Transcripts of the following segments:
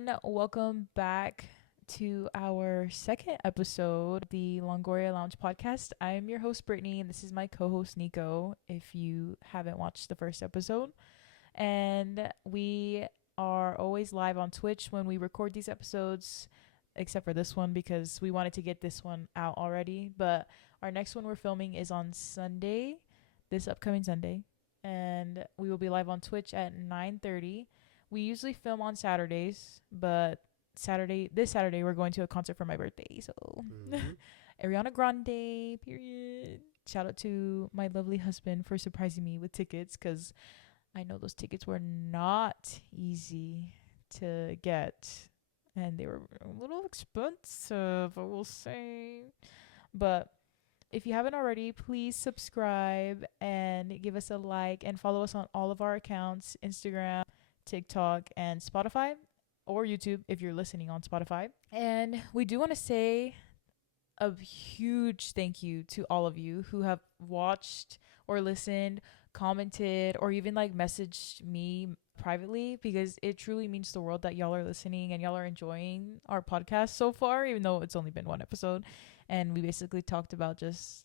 everyone. Welcome back to our second episode, the Longoria Lounge podcast. I'm your host, Brittany, and this is my co host, Nico, if you haven't watched the first episode. And we are always live on Twitch when we record these episodes, except for this one because we wanted to get this one out already. But our next one we're filming is on Sunday, this upcoming Sunday. And we will be live on Twitch at 9:30. We usually film on Saturdays, but this Saturday, we're going to a concert for my birthday. So, Ariana Grande, period. Shout out to my lovely husband for surprising me with tickets, because I know those tickets were not easy to get. And they were a little expensive, I will say. But if you haven't already, please subscribe and give us a like and follow us on all of our accounts, Instagram, TikTok, and Spotify, or YouTube if you're listening on Spotify. And we do want to say a huge thank you to all of you who have watched or listened, commented, or even like messaged me privately, because it truly means the world that y'all are listening and y'all are enjoying our podcast so far, even though it's only been one episode and we basically talked about just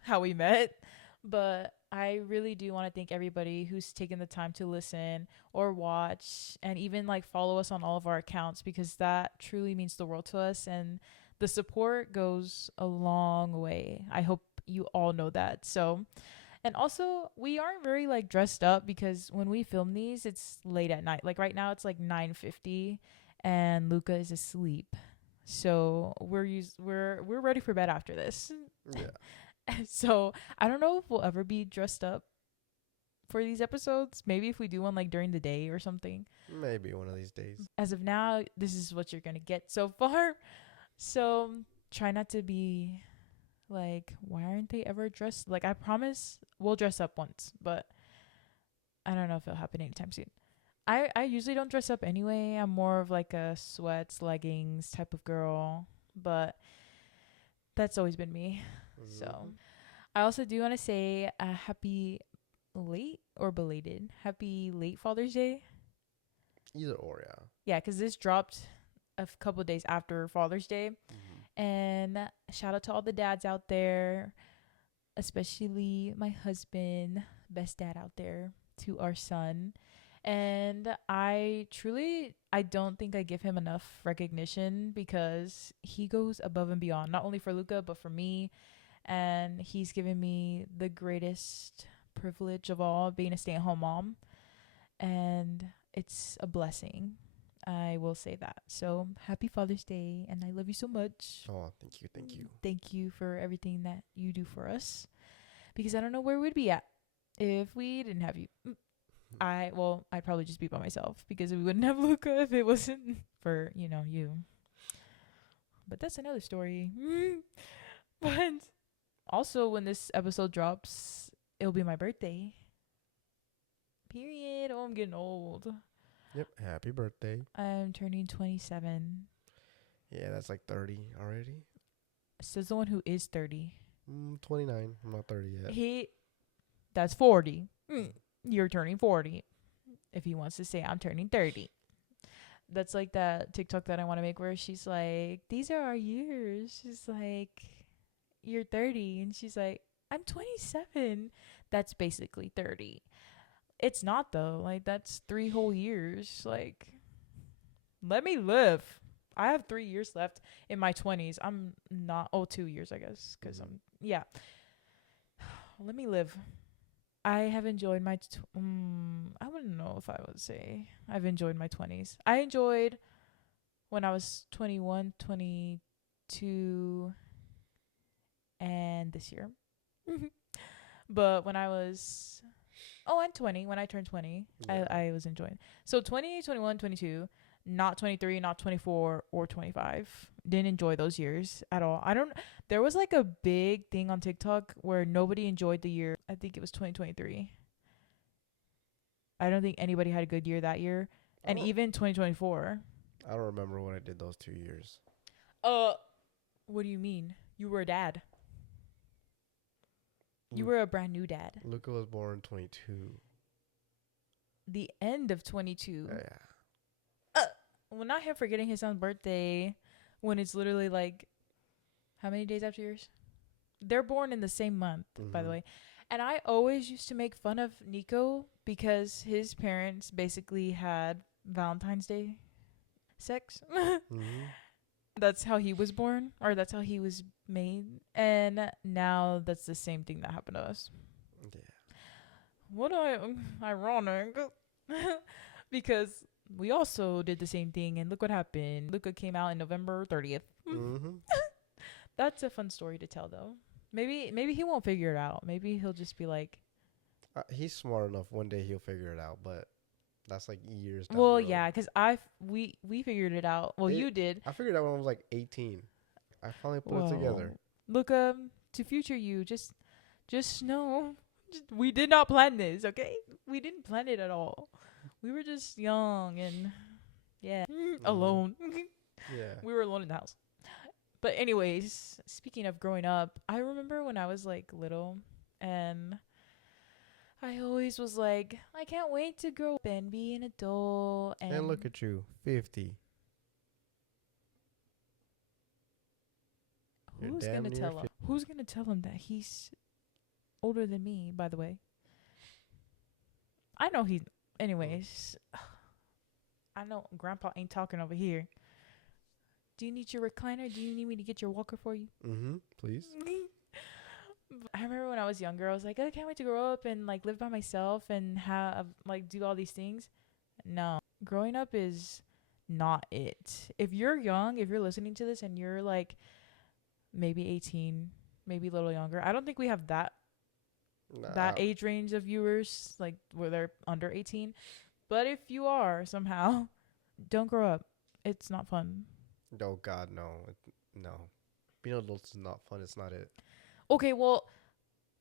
how we met. But I really do want to thank everybody who's taken the time to listen or watch and even like follow us on all of our accounts, because that truly means the world to us, and the support goes a long way. I hope you all know that. So, and also we aren't very like dressed up, because when we film these it's late at night. Like right now it's like 9:50 and Luca is asleep. So we're ready for bed after this. Yeah. So I don't know if we'll ever be dressed up for these episodes. Maybe if we do one like during the day or something. Maybe one of these days. As of now, this is what you're gonna get so far. So try not to be like, why aren't they ever dressed? Like, I promise we'll dress up once, but I don't know if it'll happen anytime soon. I usually don't dress up anyway. I'm more of like a sweats, leggings type of girl, but that's always been me. So I also do want to say a happy late or belated happy late Father's Day. Either or, yeah. Yeah, because this dropped a couple of days after Father's Day. And shout out to all the dads out there, especially my husband, best dad out there to our son. And I don't think I give him enough recognition, because he goes above and beyond, not only for Luca, but for me. And he's given me the greatest privilege of all, being a stay-at-home mom. And it's a blessing. I will say that. So happy Father's Day, and I love you so much. Oh, thank you. Thank you for everything that you do for us, because I don't know where we'd be at if we didn't have you. I'd probably just be by myself, because we wouldn't have Luca if it wasn't for, you. But that's another story. But also, when this episode drops, it'll be my birthday. Period. Oh, I'm getting old. Yep. Happy birthday. I'm turning 27. Yeah, that's like 30 already. Says the one who is 30. 29. I'm not 30 yet. That's 40. You're turning 40. If he wants to say I'm turning 30. That's like that TikTok that I want to make where she's like, these are our years. She's like, you're 30. And she's like, I'm 27. That's basically 30. It's not though. Like, that's 3 whole years. Like, let me live. I have 3 years left in my 20s. I'm not, 2 years, I guess. Because yeah. Let me live. I have enjoyed my, I wouldn't know if I would say I've enjoyed my 20s. I enjoyed when I was 21, 22, and this year. But when I was, and 20, when I turned 20, yeah. I was enjoying. So 20, 21, 22, not 23, not 24 or 25. Didn't enjoy those years at all. There was like a big thing on TikTok where nobody enjoyed the year. I think it was 2023. I don't think anybody had a good year that year. And even 2024. I don't remember what I did those 2 years. What do you mean? You were a dad. You were a brand new dad. Luca was born 22. The end of 22. Yeah. well, not him forgetting his son's birthday when it's literally like how many days after yours? They're born in the same month, by the way. And I always used to make fun of Nico because his parents basically had Valentine's Day sex. That's how he was born, or that's how he was made. And now that's the same thing that happened to us. Yeah. What ironic. Because we also did the same thing, and look what happened. Luca came out in November 30th. That's a fun story to tell, though. Maybe he won't figure it out. Maybe he'll just be like, he's smart enough. One day he'll figure it out, but that's like years down well, the road. yeah, because we figured it out. Well, you did. I figured it out when I was like 18. I finally put it together. Look, to future you, just know, we did not plan this, okay? We didn't plan it at all. We were just young and, yeah, alone. Yeah. We were alone in the house. But anyways, speaking of growing up, I remember when I was like little and I always was like, I can't wait to grow up and be an adult. And look at you, 50. Who's gonna tell him? Who's gonna tell him that he's older than me? By the way, I know he. Anyways, I know Grandpa ain't talking over here. Do you need your recliner? Do you need me to get your walker for you? Please. I remember when I was younger, I was like, I can't wait to grow up and like live by myself and have like do all these things. No, growing up is not it. If you're young, if you're listening to this and you're like maybe 18, maybe a little younger, I don't think we have that age range of viewers, like where they're under 18. But if you are somehow, don't grow up. It's not fun. Oh God, no, no. Being an adult is not fun. It's not it. Okay, well,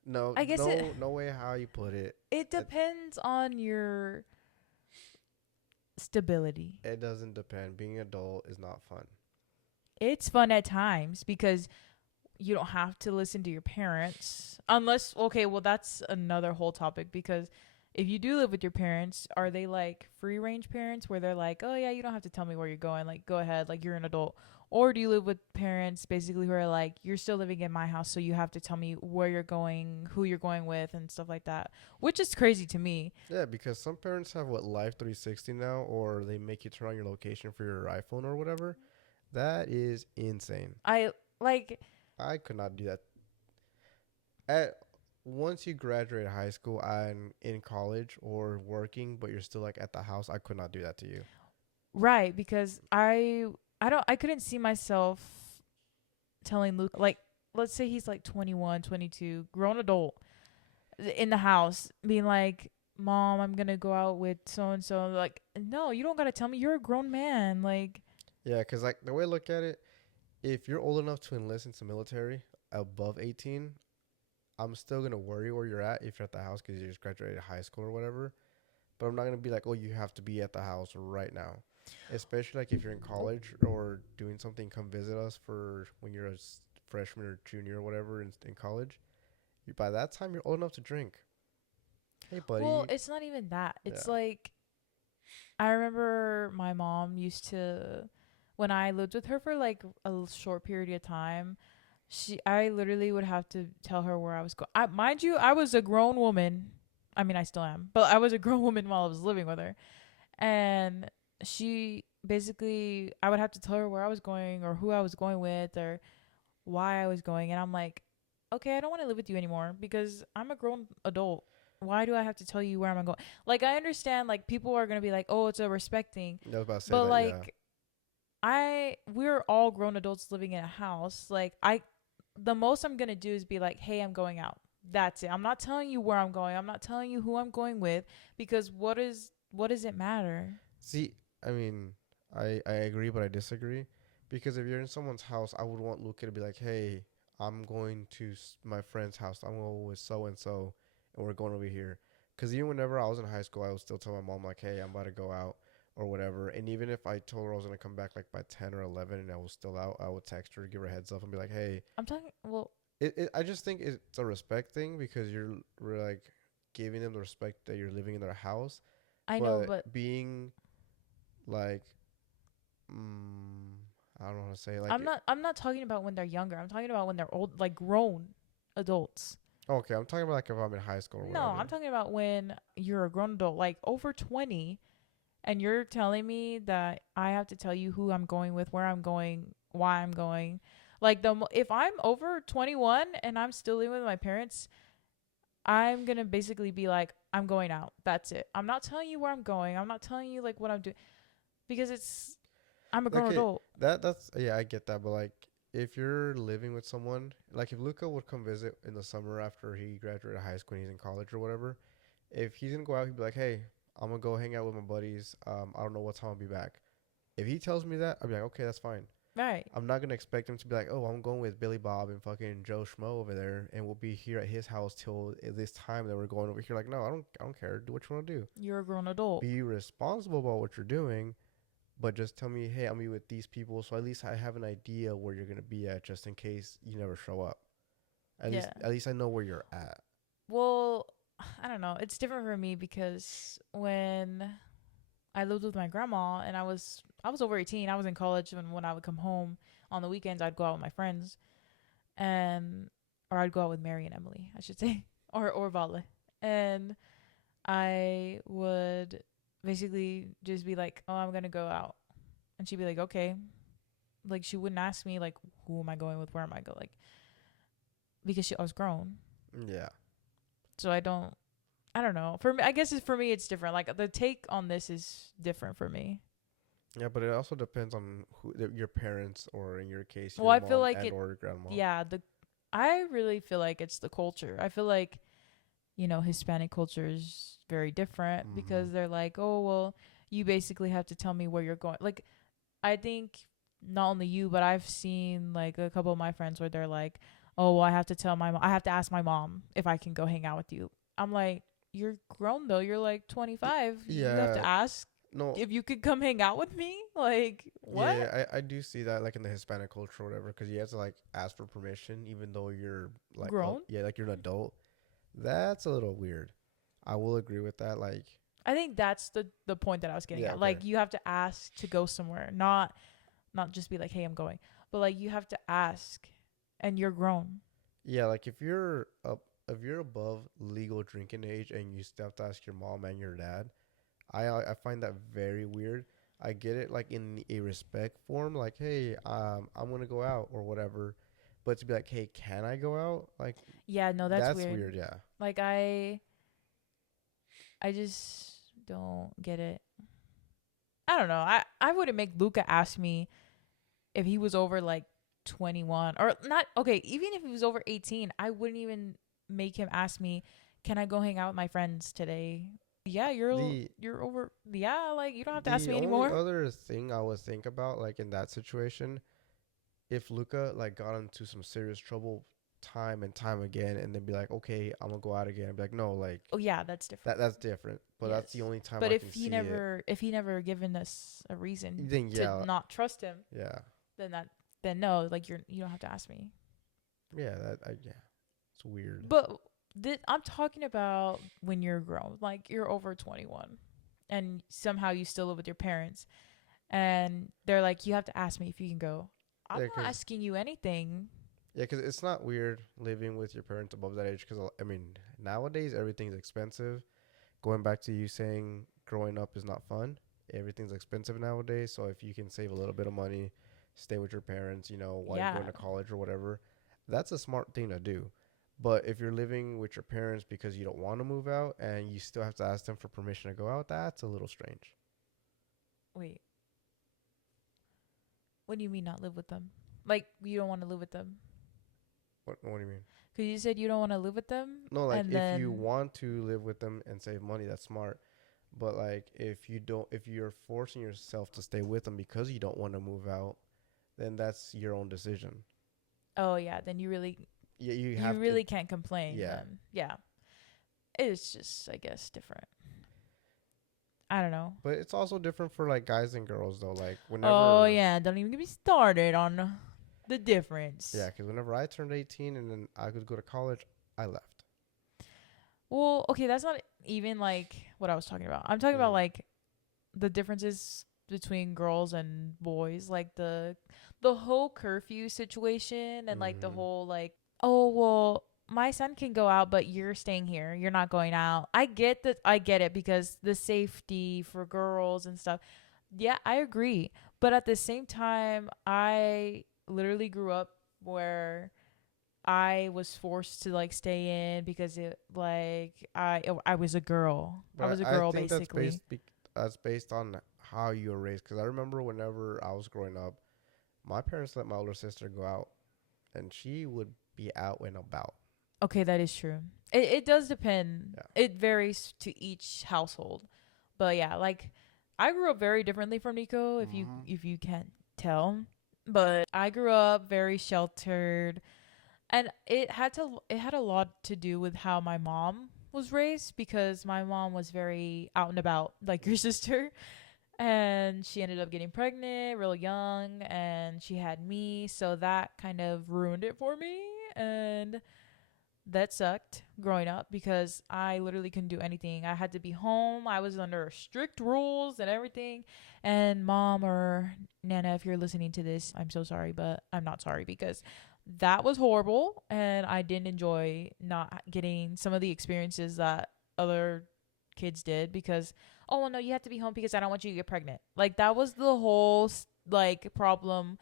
no, I guess no way how you put it. It depends on your stability. It doesn't depend. Being an adult is not fun. It's fun at times because you don't have to listen to your parents unless, okay, well, that's another whole topic because if you do live with your parents, are they like free range parents where they're like, oh yeah, you don't have to tell me where you're going, like go ahead, like you're an adult? Or do you live with parents basically who are like, you're still living in my house, so you have to tell me where you're going, who you're going with, and stuff like that, which is crazy to me. Yeah, because some parents have Live 360 now, or they make you turn on your location for your iPhone or whatever. That is insane. I could not do that. Once you graduate high school and in college or working, but you're still like at the house, I could not do that to you. Right, because I couldn't see myself telling Luke, like, let's say he's like 21, 22, grown adult in the house, being like, Mom, I'm going to go out with so-and-so. Like, no, you don't got to tell me. You're a grown man. Like, yeah, because like the way I look at it, if you're old enough to enlist into military above 18, I'm still going to worry where you're at if you're at the house because you just graduated high school or whatever. But I'm not going to be like, oh, you have to be at the house right now. Especially like if you're in college or doing something, come visit us for when you're a freshman or junior or whatever in college. By that time, you're old enough to drink. Hey, buddy. Well, it's not even that. It's like, I remember my mom used to, when I lived with her for like a short period of time, I literally would have to tell her where I was going. Mind you, I was a grown woman. I mean, I still am, but I was a grown woman while I was living with her. And she basically, I would have to tell her where I was going or who I was going with or why I was going. And I'm like, okay, I don't want to live with you anymore because I'm a grown adult. Why do I have to tell you where I'm going? Like, I understand, like, people are going to be like, oh, it's a respect thing. I was about to say but, that, like, we're all grown adults living in a house. Like, the most I'm going to do is be like, hey, I'm going out. That's it. I'm not telling you where I'm going. I'm not telling you who I'm going with because what does it matter? See, I mean, I agree, but I disagree. Because if you're in someone's house, I would want Luca to be like, hey, I'm going to my friend's house. I'm going with so-and-so, and we're going over here. Because even whenever I was in high school, I would still tell my mom, like, hey, I'm about to go out or whatever. And even if I told her I was going to come back, like, by 10 or 11 and I was still out, I would text her, give her a heads up, and be like, hey. I just think it's a respect thing because we're, like, giving them the respect that you're living in their house. I know, but being, like, I don't know how to say like. I'm not talking about when they're younger. I'm talking about when they're old, like grown adults. Okay, I'm talking about like if I'm in high school or No, whatever. I'm talking about when you're a grown adult, like over 20, and you're telling me that I have to tell you who I'm going with, where I'm going, why I'm going. Like if I'm over 21 and I'm still living with my parents, I'm going to basically be like I'm going out. That's it. I'm not telling you where I'm going. I'm not telling you like what I'm doing because I'm a grown Okay, adult. that's yeah, I get that, but like if you're living with someone, like if Luca would come visit in the summer after he graduated high school and he's in college or whatever, if he's gonna go out, he'd be like, "Hey, I'm gonna go hang out with my buddies. I don't know what time I'll be back." If he tells me that, I'll be like, "Okay, that's fine." Right. I'm not gonna expect him to be like, "Oh, I'm going with Billy Bob and fucking Joe Schmo over there, and we'll be here at his house till this time. That we're going over here." Like, no, I don't care. Do what you want to do. You're a grown adult. Be responsible about what you're doing, but just tell me, hey, I'll be with these people, so at least I have an idea where you're gonna be at, just in case you never show up. Yeah. At least I know where you're at. Well, I don't know. It's different for me because when I lived with my grandma and I was over 18. I was in college when I would come home on the weekends. I'd go out with my friends and or I'd go out with Mary and Emily, I should say, or Vale, and I would basically just be like, "Oh, I'm gonna go out," and she'd be like, "Okay." Like she wouldn't ask me like, "Who am I going with? Where am I going?" Like because I was grown, Yeah, so I don't know. For me, I guess for me it's different. Like the take on this is different for me. yeah, but it also depends on your parents, or in your case, Well, your I feel mom like and it. or grandma. Yeah, I really feel like it's the culture. I feel like Hispanic culture is very different Mm-hmm. because they're like, oh well, you basically have to tell me where you're going. Like I think not only you, but I've seen like a couple of my friends where they're like, oh well, I have to tell I have to ask my mom if I can go hang out with you. I'm like, you're grown though. You're like 25. You have Yeah, to ask no, if you could come hang out with me. Like what? yeah, I do see that like in the Hispanic culture or whatever, because you have to like ask for permission even though you're like, oh Grown? yeah, like you're an adult. That's a little weird. I will agree with that. Like, I think that's the point that I was getting yeah, at. okay, Like you have to ask to go somewhere, not just be like, "Hey, I'm going." But like you have to ask and you're grown. yeah, like if you're above legal drinking age and you still have to ask your mom and your dad, I find that very weird. I get it like in a respect form, like, hey, I'm gonna go out or whatever, but to be like, hey, can I go out? Like, Yeah, no, that's that's weird. weird. Yeah. Like I just don't get it. I don't know. I wouldn't make Luca ask me if he was over like 21 or not. Okay, even if he was over 18, I wouldn't even make him ask me, "Can I go hang out with my friends today?" Yeah, The you're over. Yeah, like you don't have to ask the me only anymore. other thing I would think about, like in that situation, if Luca like got into some serious trouble time and time again, and then be like, okay, I'm gonna go out again, and be like, no, like Oh yeah, that's different. that's different. But that's the Yes. only time But I can see it. if he never given us a reason Then to yeah, not trust him, yeah, then no, like you don't have to ask me. yeah, yeah, it's weird. But I'm talking about when you're grown, like you're over 21 and somehow you still live with your parents and they're like you have to ask me if you can go. I'm Yeah, not cause asking you anything. yeah, cause it's not weird living with your parents above that age. Cause I mean, nowadays everything's expensive. Going back to you saying growing up is not fun. Everything's expensive nowadays. So if you can save a little bit of money, stay with your parents, while you're Yeah. going to college or whatever, that's a smart thing to do. But if you're living with your parents because you don't want to move out and you still have to ask them for permission to go out, that's a little strange. Wait. What do you mean not live with them? Like you don't want to live with them? What do you mean? Cuz you said you don't want to live with them No, like and if you then want to live with them and save money, that's smart. But like if you don't, if you're forcing yourself to stay with them because you don't want to move out, then that's your own decision. oh yeah, then Yeah, you you have to. really can't complain Yeah, then. Yeah. It's just I guess different. I don't know. but it's also different for like guys and girls though. Like Oh whenever, yeah, don't even get me started on the yeah, difference. because whenever I turned 18 and then I could go to college, I left. Well, okay, that's not even like what I was talking about. I'm talking about Mm. like the differences. between girls and boys, like the whole curfew situation, and like the Mm-hmm. whole like, oh well, my son can go out but you're staying here, you're not going out. I get that, I get it, because the safety for girls and stuff. Yeah, I agree. But at the same time, I literally grew up where I was forced to like stay in because it like I was a girl. I was But a I girl think basically. that's based on how you were raised. Because I remember whenever I was growing up, my parents let my older sister go out, and she would be out and about. Okay, that is true. It does depend. Yeah. It varies to each household. But yeah, like I grew up very differently from Nico, Mm-hmm. if you can't tell. But I grew up very sheltered, and it had a lot to do with how my mom was raised, because my mom was very out and about like your sister, and she ended up getting pregnant real young, and she had me, so that kind of ruined it for me. And that sucked growing up because I literally couldn't do anything. I had to be home. I was under strict rules and everything. And mom or Nana, if you're listening to this, I'm so sorry, but I'm not sorry, because that was horrible, and I didn't enjoy not getting some of the experiences that other kids did, because oh well, no, you have to be home because I don't want you to get pregnant. Like that was the whole like problem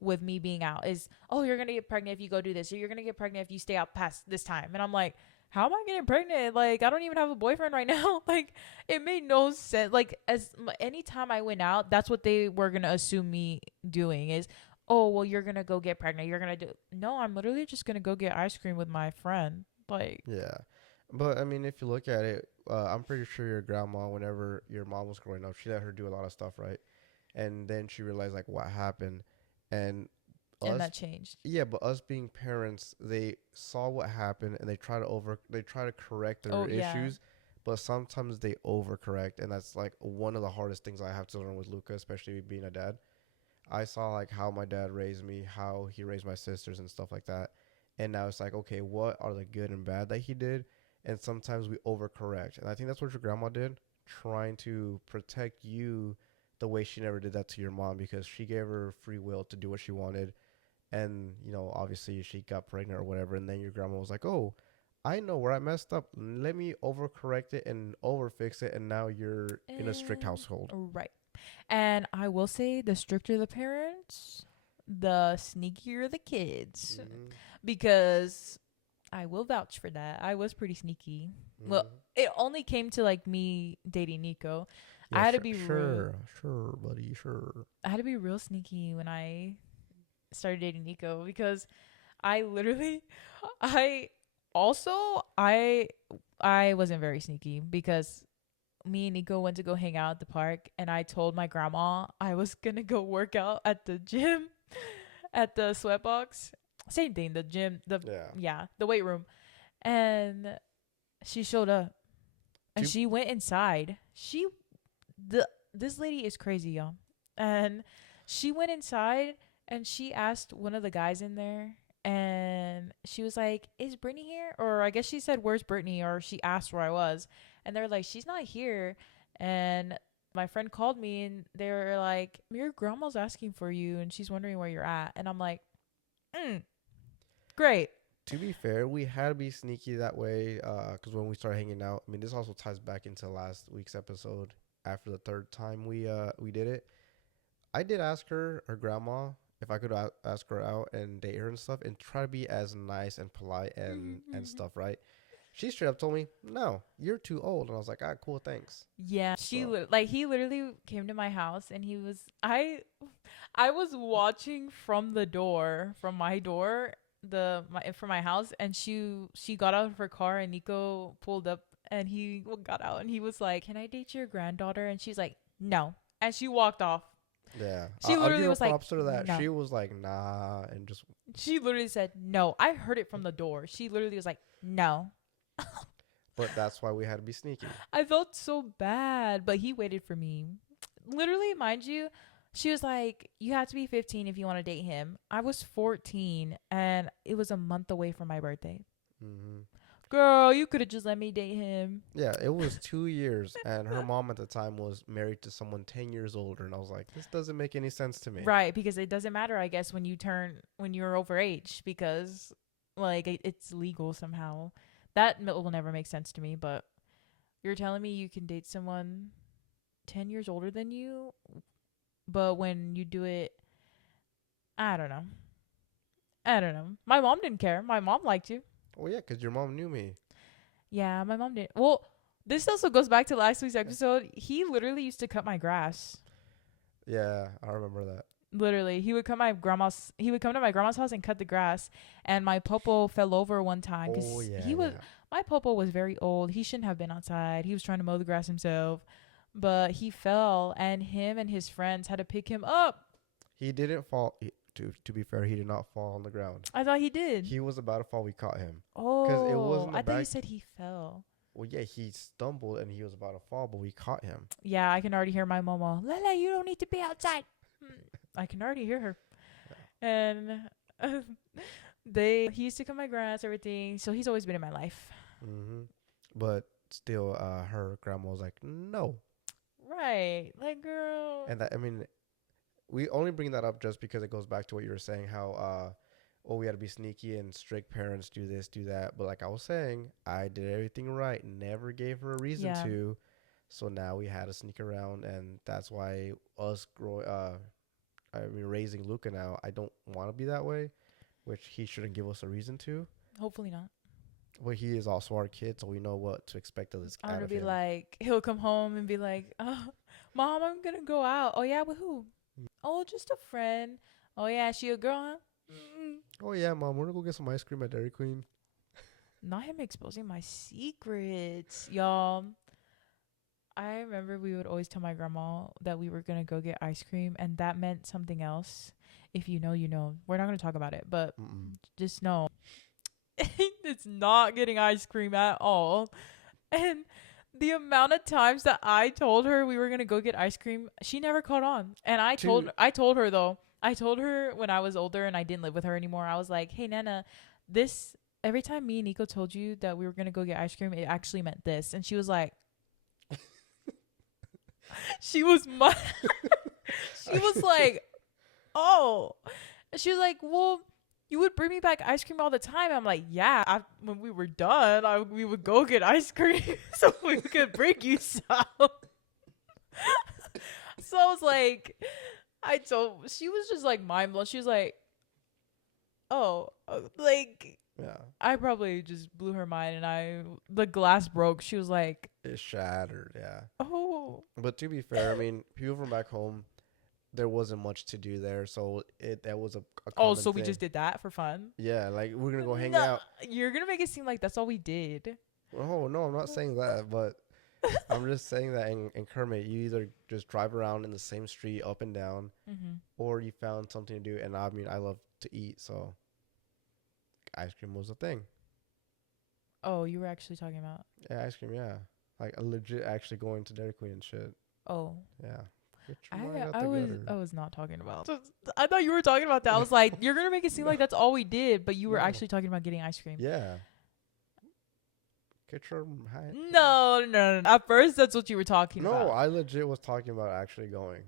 with me being out, is oh, you're gonna get pregnant if you go do this, or you're gonna get pregnant if you stay out past this time. And I'm like, how am I getting pregnant? Like I don't even have a boyfriend right now. Like it made no sense. Like anytime I went out, that's what they were gonna assume me doing, is oh well, you're gonna go get pregnant, you're gonna do, no, I'm literally just gonna go get ice cream with my friend. Like Yeah. But I mean, if you look at it, I'm pretty sure your grandma, whenever your mom was growing up, she let her do a lot of stuff, right? And then she realized like what happened, and and us, that changed. yeah, but us being parents, they saw what happened and they try to correct their Oh yeah. issues, but sometimes they overcorrect, and that's like one of the hardest things I have to learn with Luca, especially being a dad. I saw like how my dad raised me, how he raised my sisters and stuff like that. And now it's like, okay, what are the good and bad that he did? And sometimes we overcorrect. And I think that's what your grandma did, trying to protect you the way she never did that to your mom, because she gave her free will to do what she wanted. And, obviously she got pregnant or whatever. And then your grandma was like, oh, I know where I messed up. Let me overcorrect it and overfix it. And now you're in a strict And household. right. And I will say, the stricter the parents, the sneakier the kids. Mm-hmm. Because I will vouch for that. I was pretty sneaky. Well, Mm-hmm. it only came to like me dating Nico. Yeah, I had to sure, be real. sure, sure, buddy, sure. I had to be real sneaky when I started dating Nico, because I literally, I also, I wasn't very sneaky, because me and Nico went to go hang out at the park, and I told my grandma I was gonna go work out at the gym, at the sweatbox. Same thing, the gym, the Yeah. yeah, the weight room. And she showed up, and Two. she went inside. The this lady is crazy, y'all. And she went inside, and she asked one of the guys in there, and she was like, "Is Brittany here?" Or I guess she said, "Where's Brittany?" Or she asked where I was, and they're like, "She's not here." And my friend called me, and they were like, "Your grandma's asking for you, and she's wondering where you're at." And I'm like, "Great." To be fair, we had to be sneaky that way, because when we started hanging out, I mean, this also ties back into last week's episode. After the third time we did it, I did ask her grandma, if I could ask her out and date her and stuff, and try to be as nice and polite and stuff, right? She straight up told me, "No, you're too old," and I was like, "Ah, cool, thanks." Yeah, So like he literally came to my house, and he was I was watching from the door, from my door, from my house, and she got out of her car, and Nico pulled up, and he got out, and he was like, "Can I date your granddaughter?" And she's like, "No." And she walked off. yeah, She I'll literally give her was like, props to that. "No." She was like, "Nah," and just. She literally said, "No." I heard it from the door. She literally was like, "No." But that's why we had to be sneaky. I felt so bad, but he waited for me. Literally, mind you, she was like, "You have to be 15 if you want to date him." I was 14, and it was a month away from my birthday. Mm-hmm. Girl, you could have just let me date him. Yeah, it was 2 years, and her mom at the time was married to someone 10 years older, and I was like, this doesn't make any sense to me. Right, because it doesn't matter, I guess, when you're over age, because like it's legal somehow. That will never make sense to me. But you're telling me you can date someone 10 years older than you, but when you do it, I don't know. I don't know. My mom didn't care. My mom liked you. Oh yeah, because your mom knew me. Yeah, my mom didn't. Well, this also goes back to last week's episode. He literally used to cut my grass. Yeah, I remember that. Literally, he would come to my grandma's house and cut the grass, and my popo fell over one time Oh because yeah, he was yeah. my popo was very old. He shouldn't have been outside. He was trying to mow the grass himself, but he fell, and him and his friends had to pick him up. He didn't fall. To be fair, he did not fall on the ground. I thought he did. He was about to fall. We caught him. Because it Oh, wasn't a I thought you back. said he fell. Well, yeah, he stumbled and he was about to fall, but we caught him. Yeah, I can already hear my mama. Lala, you don't need to be outside. I can already hear her. And he used to cut my grass, everything. So he's always been in my life. But still, her grandma was like, no. Right. Like, girl. And that, I mean, we only bring that up just because it goes back to what you were saying, how, we had to be sneaky and strict parents, do this, do that. But like I was saying, I did everything right, never gave her a reason to. So now we had to sneak around, and that's why raising Luca now, I don't want to be that way, which he shouldn't give us a reason to. Hopefully not. Well, he is also our kid, so we know what to expect of this. I'm gonna be like, he'll come home and be like, Mom, I'm gonna go out. Oh yeah, with who? Oh, just a friend. Oh yeah, she a girl, huh? Oh yeah, Mom, we're gonna go get some ice cream at Dairy Queen. Not him exposing my secrets, y'all. I remember we would always tell my grandma that we were gonna go get ice cream, and that meant something else. If you know, you know. We're not gonna talk about it, but just know it's not getting ice cream at all. And the amount of times that I told her we were gonna go get ice cream, she never caught on. And I told her though. I told her when I was older and I didn't live with her anymore. I was like, "Hey Nana, this every time me and Nico told you that we were gonna go get ice cream, it actually meant this." And she was like, she was she was like, "Oh," she was like, "Well, you would bring me back ice cream all the time." I'm like, "Yeah, when we were done, we would go get ice cream so we could bring you some." So I was like, she was just like mind blown. She was like, "Oh, like." Yeah. I probably just blew her mind, and the glass broke. She was like, it shattered. Yeah. "Oh." But to be fair, I mean, people from back home, there wasn't much to do there, so that was a common So we thing. just did that for fun? Yeah, like we're gonna go hang out. You're gonna make it seem like that's all we did. Oh no, I'm not saying that, but I'm just saying that in Kermit, you either just drive around in the same street up and down, or you found something to do. And I mean, I love to eat, so ice cream was a thing. Oh, you were actually talking about? Yeah, ice cream. Yeah, like a legit actually going to Dairy Queen and shit. Oh. Yeah. I was not talking about. I thought you were talking about that. I was like, you're gonna make it seem like that's all we did, but you were actually talking about getting ice cream. Yeah. Get your hat. No. At first, that's what you were talking about. No, I legit was talking about actually going.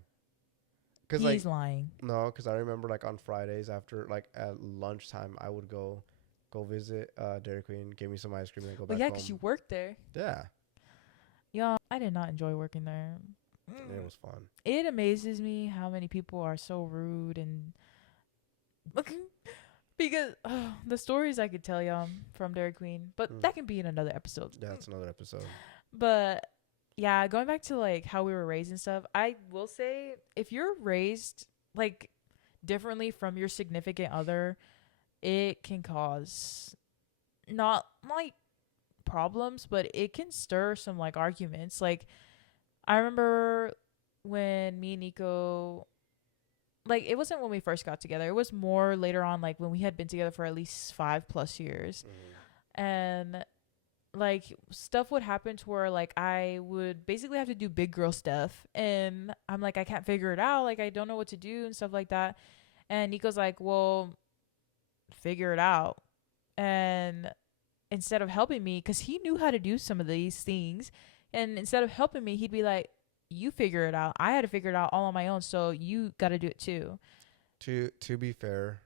He's lying. No, because I remember like on Fridays after like at lunchtime, I would go visit Dairy Queen, get me some ice cream, and go back home. Yeah, because you worked there. Yeah. Yeah, I did not enjoy working there. It was fun. It amazes me how many people are so rude and because the stories I could tell y'all from Dairy Queen, but that can be in another episode. Yeah, it's another episode. But yeah, going back to like how we were raised and stuff, I will say if you're raised like differently from your significant other, it can cause not like problems, but it can stir some like arguments. Like I remember when me and Nico, like it wasn't when we first got together. It was more later on, like when we had been together for at least 5+ years. And like stuff would happen to where like I would basically have to do big girl stuff. And I'm like, I can't figure it out. Like I don't know what to do and stuff like that. And Nico's like, well, figure it out. And instead of helping me, because he knew how to do some of these things, and instead of helping me, he'd be like, you figure it out. I had to figure it out all on my own, so you got to do it too. To be fair,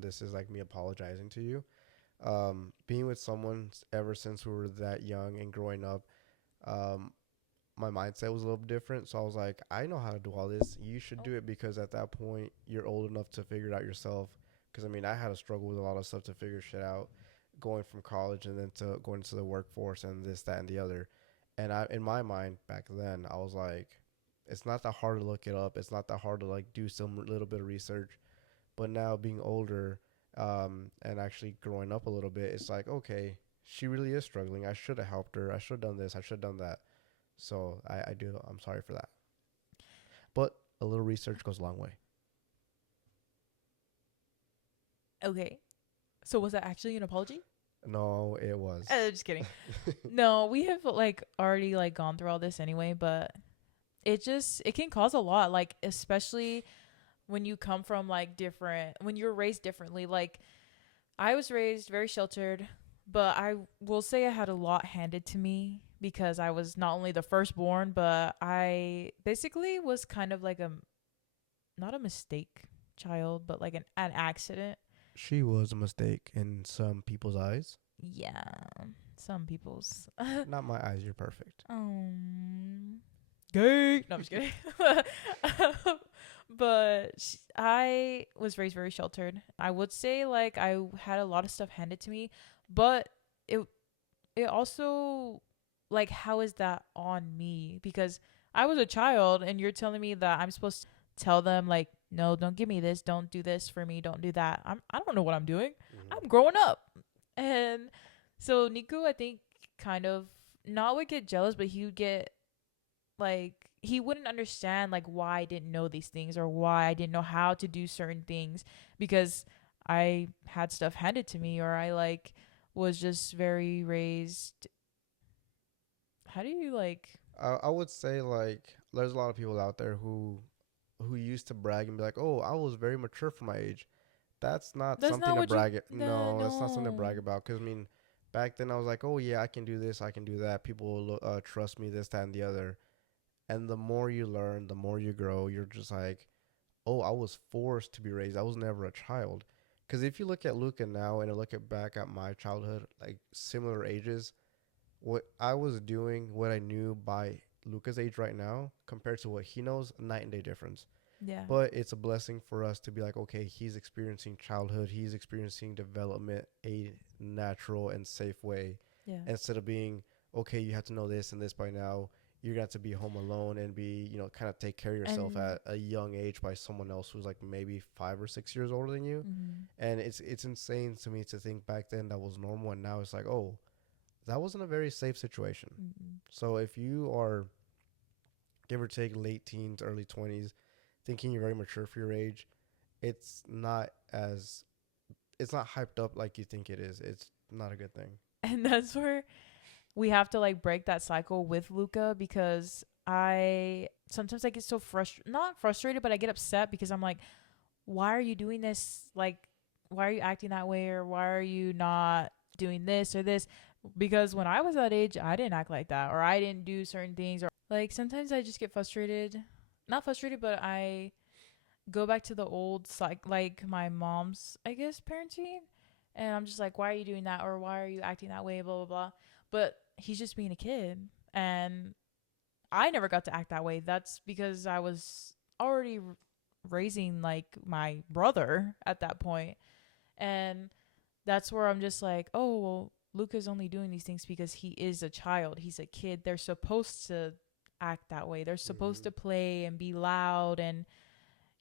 this is like me apologizing to you. Being with someone ever since we were that young and growing up, um, my mindset was a little different. So I was like, I know how to do all this. You should Oh. do it because at that point you're old enough to figure it out yourself. Because I mean, I had to struggle with a lot of stuff to figure shit out, going from college and then to going into the workforce and this, that, and the other. And in my mind back then, I was like, it's not that hard to look it up. It's not that hard to like do some little bit of research. But now being older, and actually growing up a little bit, it's like, okay, she really is struggling. I should have helped her. I should have done this. I should have done that. So I do. I'm sorry for that. But a little research goes a long way. Okay. So was that actually an apology? No, it was. Just kidding. No, we have like already like gone through all this anyway, but it can cause a lot, like especially when you come from like different, when you're raised differently. Like I was raised very sheltered, but I will say I had a lot handed to me because I was not only the firstborn, but I basically was kind of like a, not a mistake child, but like an accident. She was a mistake in some people's eyes. Yeah, some people's. Not my eyes. You're perfect. Gay. No, I'm just kidding. But I was raised very sheltered. I would say like I had a lot of stuff handed to me, but it it also, like, how is that on me? Because I was a child and you're telling me that I'm supposed to tell them like, no, don't give me this, don't do this for me, don't do that. I don't know what I'm doing. Mm-hmm. I'm growing up. And so Nico, I think, kind of not would get jealous, but he would get like, he wouldn't understand like why I didn't know these things or why I didn't know how to do certain things because I had stuff handed to me, or I like was just very raised. How do you like? I would say like there's a lot of people out there who used to brag and be like, "Oh, I was very mature for my age." That's not That's something not to what you. brag. No, that's not something to No. brag about. Cause I mean, back then I was like, "Oh yeah, I can do this, I can do that." People will trust me, this, that, and the other. And the more you learn, the more you grow. You're just like, "Oh, I was forced to be raised. I was never a child." Cause if you look at Luca now and I look at back at my childhood, like similar ages, what I was doing, what I knew by Luca's age right now, compared to what he knows, night and day difference. Yeah. But it's a blessing for us to be like, okay, he's experiencing childhood, he's experiencing development a natural and safe way, Yeah. instead of being, okay, you have to know this and this by now. You're going to have to be home alone and be, kind of take care of yourself And at a young age by someone else who's like maybe 5 or 6 years older than you. mm-hmm. And it's insane to me to think back then that was normal, and now it's like, oh, that wasn't a very safe situation. Mm-mm. So if you are, give or take, late teens, early 20s, thinking you're very mature for your age, it's not as it's not hyped up like you think it is. It's not a good thing. And that's where we have to like break that cycle with Luca, because I sometimes I get so frustrated, not frustrated, but I get upset because I'm like, why are you doing this? Like, why are you acting that way? Or why are you not doing this or this? Because when I was that age, I didn't act like that, or I didn't do certain things, or like sometimes I just get frustrated. Not frustrated, but I go back to the old like my mom's, I guess, parenting, and I'm just like, why are you doing that, or why are you acting that way, blah blah blah. But he's just being a kid, and I never got to act that way. That's because I was already raising like my brother at that point. And that's where I'm just like, oh, well, Luca's only doing these things because he is a child. He's a kid. They're supposed to act that way. They're supposed Mm-hmm. to play and be loud and,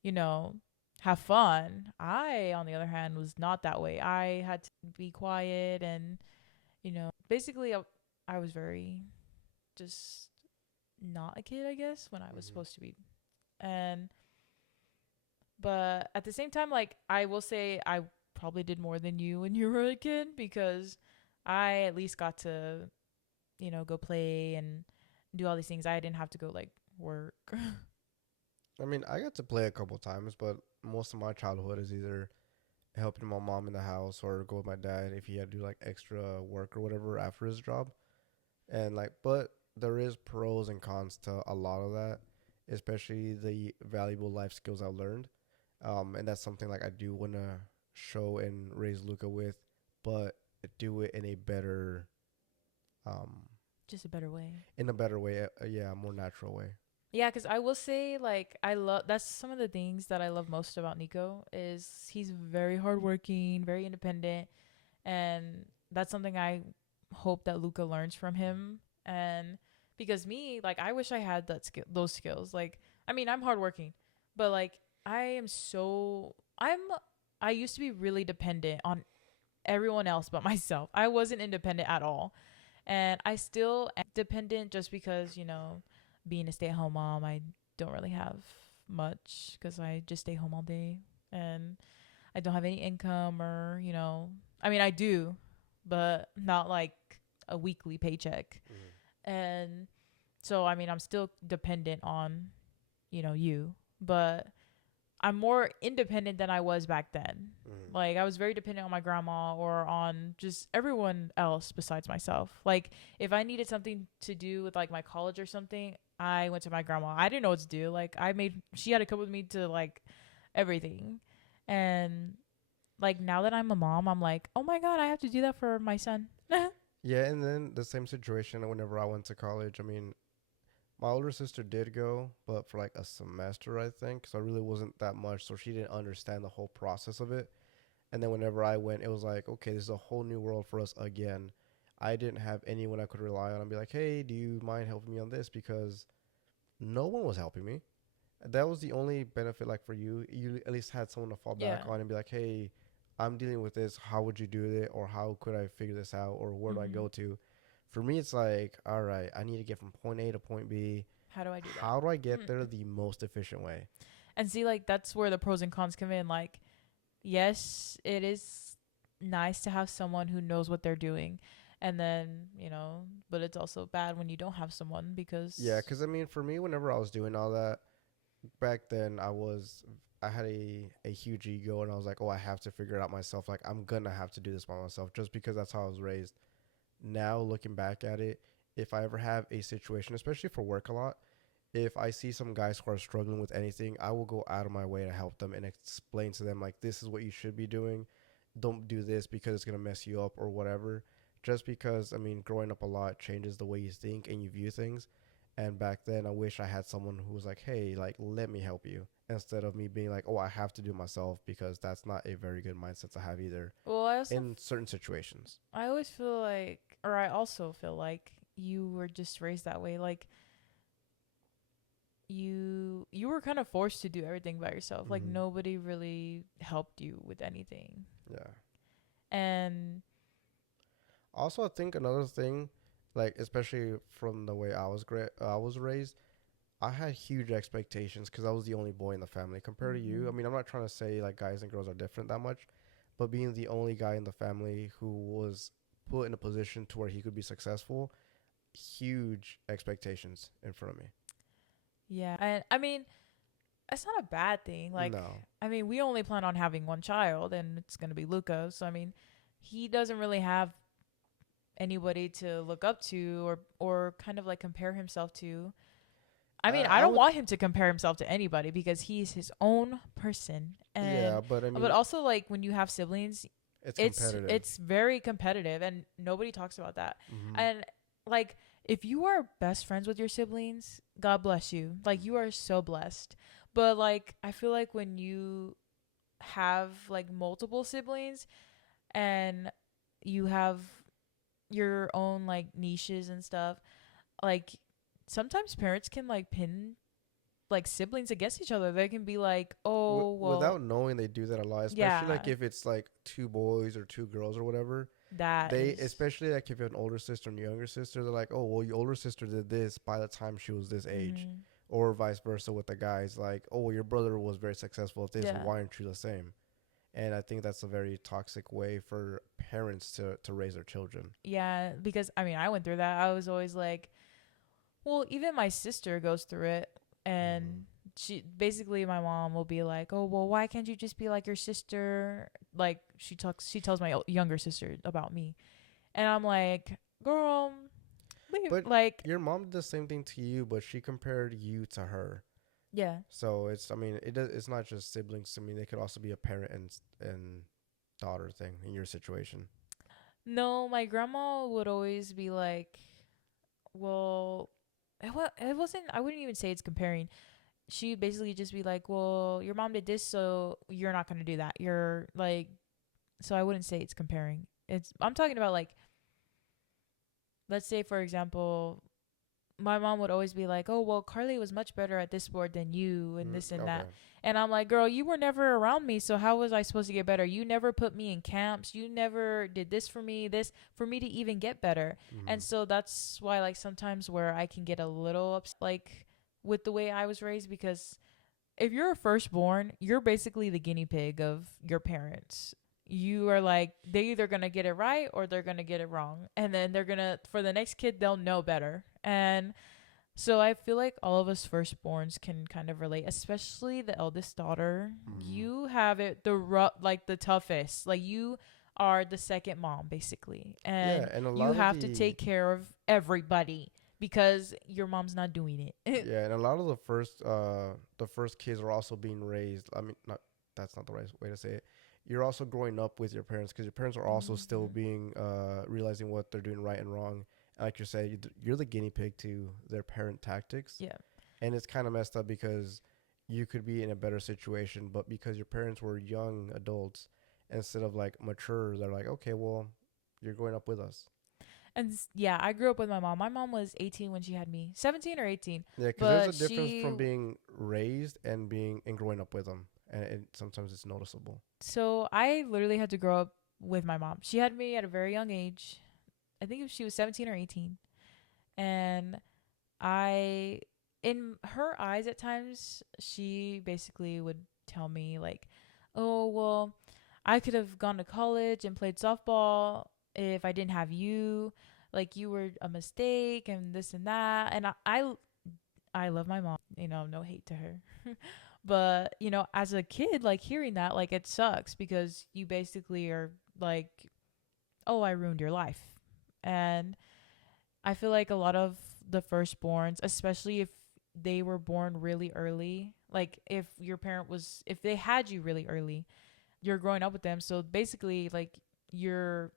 you know, have fun. I, on the other hand, was not that way. I had to be quiet and, basically I was very just not a kid, I guess, when I was Mm-hmm. supposed to be. And but at the same time, like, I will say I probably did more than you when you were a kid, because I at least got to, go play and do all these things. I didn't have to go like work. I mean, I got to play a couple times, but most of my childhood is either helping my mom in the house or go with my dad if he had to do like extra work or whatever after his job. And like, but there is pros and cons to a lot of that, especially the valuable life skills I learned. And that's something like I do want to show and raise Luca with, but do it um, Just a better way. in a better way. Yeah, a more natural way. Yeah, because I will say, like, I love that's some of the things that I love most about Nico is he's very hardworking, very independent, and that's something I hope that Luca learns from him. And because me, like, I wish I had those skills. Like, I mean, I'm hardworking, but like, I am so I'm I used to be really dependent on everyone else but myself. I wasn't independent at all. And I still am dependent just because, being a stay at home mom, I don't really have much because I just stay home all day and I don't have any income or, I mean, I do, but not like a weekly paycheck. Mm. And so, I mean, I'm still dependent on, you, but I'm more independent than I was back then. Mm. Like I was very dependent on my grandma or on just everyone else besides myself. Like if I needed something to do with like my college or something, I went to my grandma. I didn't know what to do. Like she had to come with me to like everything. And like now that I'm a mom, I'm like, "Oh my god, I have to do that for my son." Yeah, and then the same situation whenever I went to college. I mean, my older sister did go, but for like a semester, I think. So it really wasn't that much. So she didn't understand the whole process of it. And then whenever I went, it was like, okay, this is a whole new world for us again. I didn't have anyone I could rely on and be like, hey, do you mind helping me on this? Because no one was helping me. That was the only benefit, like for you. You at least had someone to fall Yeah. back on and be like, hey, I'm dealing with this. How would you do it? Or how could I figure this out? Or where do I go Mhm. to? For me, it's like, all right, I need to get from point A to point B. How do I do How do I get that? there the most efficient way? And see, like that's where the pros and cons come in. Like, yes, it is nice to have someone who knows what they're doing, and then but it's also bad when you don't have someone Yeah, because because I mean, for me, whenever I was doing all that back then, I had a huge ego, and I was like, oh, I have to figure it out myself. Like, I'm gonna have to do this by myself, just because that's how I was raised. Now, looking back at it, if I ever have a situation, especially for work a lot, if I see some guys who are struggling with anything, I will go out of my way to help them and explain to them like this is what you should be doing. Don't do this because it's gonna mess you up or whatever. Just because I mean, growing up a lot changes the way you think and you view things. And back then, I wish I had someone who was like, "Hey, like let me help you," instead of me being like, "Oh, I have to do it myself," because that's not a very good mindset to have either well, in certain situations. I always feel like, or I also feel like you were just raised that way. Like you were kind of forced to do everything by yourself. Like Mm-hmm. nobody really helped you with anything, Yeah. and Also, I think another thing, like especially from the way I was raised, I had huge expectations because I was the only boy in the family. Compared to you, I mhm. mean, I'm not trying to say like guys and girls are different that much, but being the only guy in the family who was put in a position to where he could be successful, huge expectations in front of me. Yeah, and I mean it's not a bad thing. Like, No. I mean, we only plan on having one child, and it's gonna be Luca. So I mean, he doesn't really have anybody to look up to or kind of like compare himself to. I mean, I I don't would, want him to compare himself to anybody because he's his own person. yeah, And but I but mean, also like when you have siblings, it's it's competitive. it's very competitive and nobody talks about that. Mm-hmm. And like if you are best friends with your siblings, God bless you. Like you are so blessed. But like I feel like when you have like multiple siblings and you have your own like niches and stuff, like sometimes parents can like pin like siblings against each other. They can be like, "Oh, well, Without knowing, they do that a lot, especially yeah, like if it's like two boys or two girls or whatever. that They, is especially like if you have an older sister and a younger sister, they're like, oh, well, your older sister did this by the time she was this age, mhm. or vice versa with the guys. Like, oh, well, your brother was very successful at this. Yeah. Why aren't you the same? And I think that's a very toxic way for parents to raise their children. Yeah, because I mean, I went through that. I was always like, well, even my sister goes through it Mm. and she basically my mom will be like, "Oh, well, why can't you just be like your sister?" Like she tells my younger sister about me, and I'm like, "Girl, leave." But Like, your mom did the same thing to you, but she compared you to her. yeah. So it's, I mean, it's not just siblings. I mean, they could also be a parent and daughter thing in your situation. No, my grandma would always be like, "Well, it wasn't. I wouldn't even say it's comparing. She basically just be like, "Well, your mom did this, so you're not gonna do that. You're like." So I wouldn't say it's comparing. It's I'm talking about like, let's say for example, my mom would always be like, "Oh, well, Carly was much better at this sport than you, and this and that." Okay. And I'm like, "Girl, you were never around me, so how was I supposed to get better? You never put me in camps. You never did this for me to even get better." And Mm-hmm. so that's why like sometimes where I can get a little upset like with the way I was raised, because if you're a firstborn, you're basically the guinea pig of your parents. You are like, they either gonna get it right or they're gonna get it wrong, and then they're gonna for the next kid they'll know better. And so I feel like all of us firstborns can kind of relate, especially the eldest daughter. Mm-hmm. You have it like the toughest. Like you are the second mom basically, Yeah, and and a you lot of have to take care of everybody because your mom's not doing it. yeah, and a lot of the first kids are also being raised. I mean, not that's not the right way to say it. You're also growing up with your parents because your parents are also still Mm-hmm. being realizing what they're doing right and wrong. And like you said, you're the guinea pig to their parent tactics, Yeah. and it's kind of messed up because you could be in a better situation, but because your parents were young adults instead of like mature, they're like, okay, well, you're growing up with us. And yeah, I grew up with my mom. My mom was 18 when she had me, 17 or 18. Yeah, because there's a But difference she, from being raised and being and growing up with them, and sometimes it's noticeable. so I literally had to grow up with my mom. She had me at a very young age. I think she was 17 or 18. And I, in her eyes at times, she basically would tell me, like, oh, well, I could have gone to college and played softball if I didn't have you. Like, you were a mistake and this and that. And I love my mom, no hate to her. But, as a kid, like hearing that, like it sucks because you basically are like, oh, I ruined your life. And I feel like a lot of the firstborns, especially if they were born really early, like if they had you really early, you're growing up with them. So basically, like you're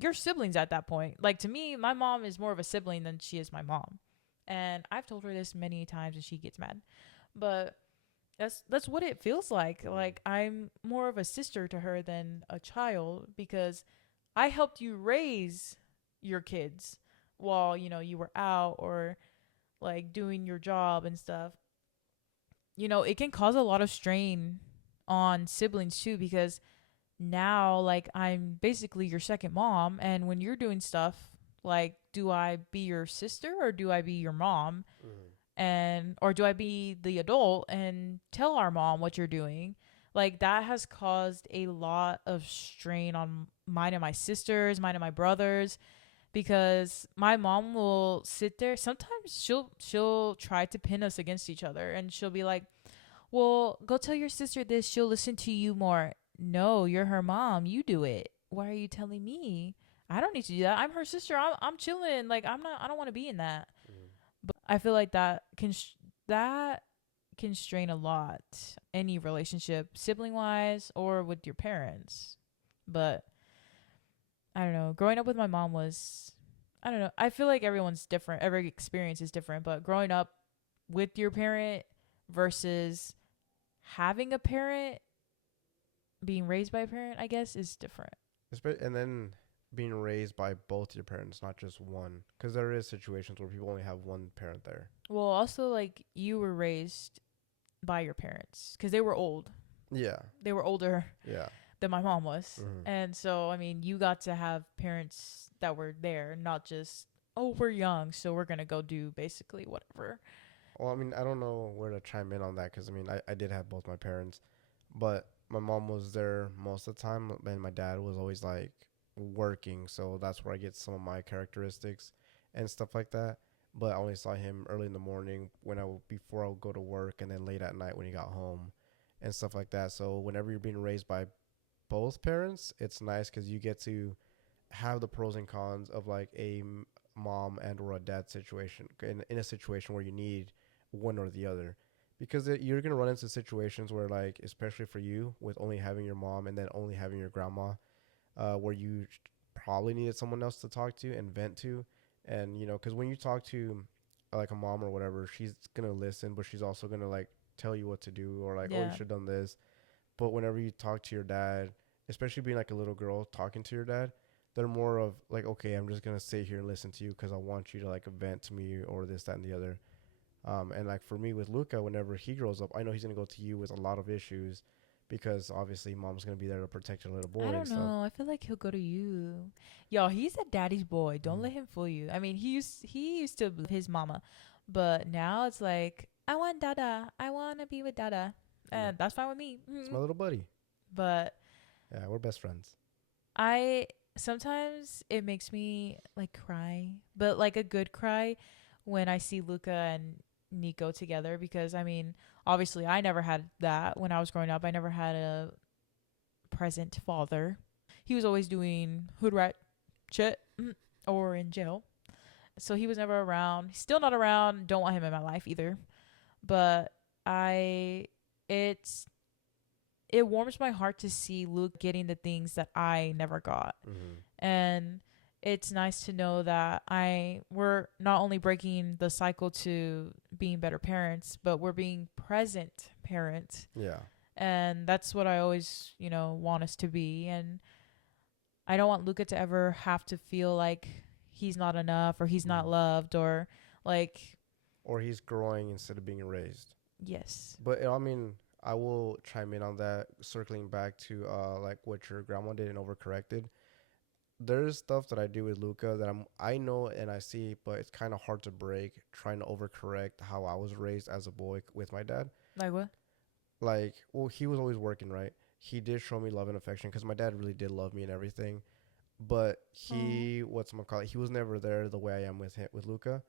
your siblings at that point. Like to me, my mom is more of a sibling than she is my mom. And I've told her this many times and she gets mad. But that's what it feels like. Like Mm-hmm. I'm more of a sister to her than a child because I helped you raise your kids while, you were out or like doing your job and stuff. It can cause a lot of strain on siblings too because now like I'm basically your second mom, and when you're doing stuff like, do I be your sister or do I be your mom? Mm-hmm. And or do I be the adult and tell our mom what you're doing? Like that has caused a lot of strain on mine and my sisters, mine and my brothers, because my mom will sit there. Sometimes she'll try to pin us against each other, and she'll be like, "Well, go tell your sister this. She'll listen to you more." No, you're her mom. You do it. Why are you telling me? I don't need to do that. I'm her sister. I'm chilling. Like I'm not. I don't want to be in that. Mm-hmm. But I feel like that can strain a lot any relationship, sibling wise or with your parents. But I don't know. Growing up with my mom was, I don't know. I feel like everyone's different. Every experience is different. But growing up with your parent versus having a parent, being raised by a parent, I guess, is different. And then being raised by both your parents, not just one, because there is situations where people only have one parent there. Well, also, like, you were raised by your parents because they were old. Yeah, They were older yeah. than my mom was. Mm-hmm. And so, I mean, you got to have parents that were there, not just, oh, we're young, so we're going to go do basically whatever. Well, I mean, I don't know where to chime in on that because I mean, I did have both my parents, but my mom was there most of the time, and my dad was always like working, so that's where I get some of my characteristics and stuff like that. but I only saw him early in the morning before I would go to work, and then late at night when he got home, and stuff like that. So whenever you're being raised by both parents, it's nice because you get to have the pros and cons of like mom and or a dad situation in a situation where you need one or the other, because you're gonna run into situations where, like, especially for you with only having your mom and then only having your grandma, where you probably needed someone else to talk to and vent to. And because when you talk to like a mom or whatever, she's gonna listen, but she's also gonna like tell you what to do, or like, oh, you Yeah. should have done this. But whenever you talk to your dad, especially being like a little girl talking to your dad, they're more of like, okay, I'm just gonna sit here and listen to you because I want you to like vent to me or this, that, and the other. And like for me with Luca, whenever he grows up, I know he's gonna go to you with a lot of issues, because obviously mom's gonna be there to protect your little I boy and don't stuff. know. I feel like he'll go to you. Yo, he's a daddy's boy. Don't Mm. let him fool you. I mean, he used to love his mama, but now it's like I want Dada. I want to be with Dada, Yeah, and that's fine with me. it's my little buddy. But Yeah, we're best friends. I sometimes it makes me like cry, but like a good cry when I see Luca and Nico together, because I mean, obviously I never had that when I was growing up. I never had a present father. He was always doing hood rat shit or in jail. So he was never around. He's still not around. Don't want him in my life either. But I it's it warms my heart to see Luke getting the things that I never got. Mm-hmm. And it's nice to know that we're not only breaking the cycle to being better parents, but we're being present parents. Yeah. And that's what I always, want us to be. And I don't want Luca to ever have to feel like he's not enough or he's not Mm. loved, or like, Or he's growing instead of being raised. yes. But I mean, I will chime in on that, circling back to like what your grandma did and overcorrected. There's stuff that I do with Luca that I know and I see, but it's kind of hard to break trying to overcorrect how I was raised as a boy with my dad. Like what? Like, well, he was always working, right? He did show me love and affection because my dad really did love me and everything. But Oh. he was never there the way I am with Luca,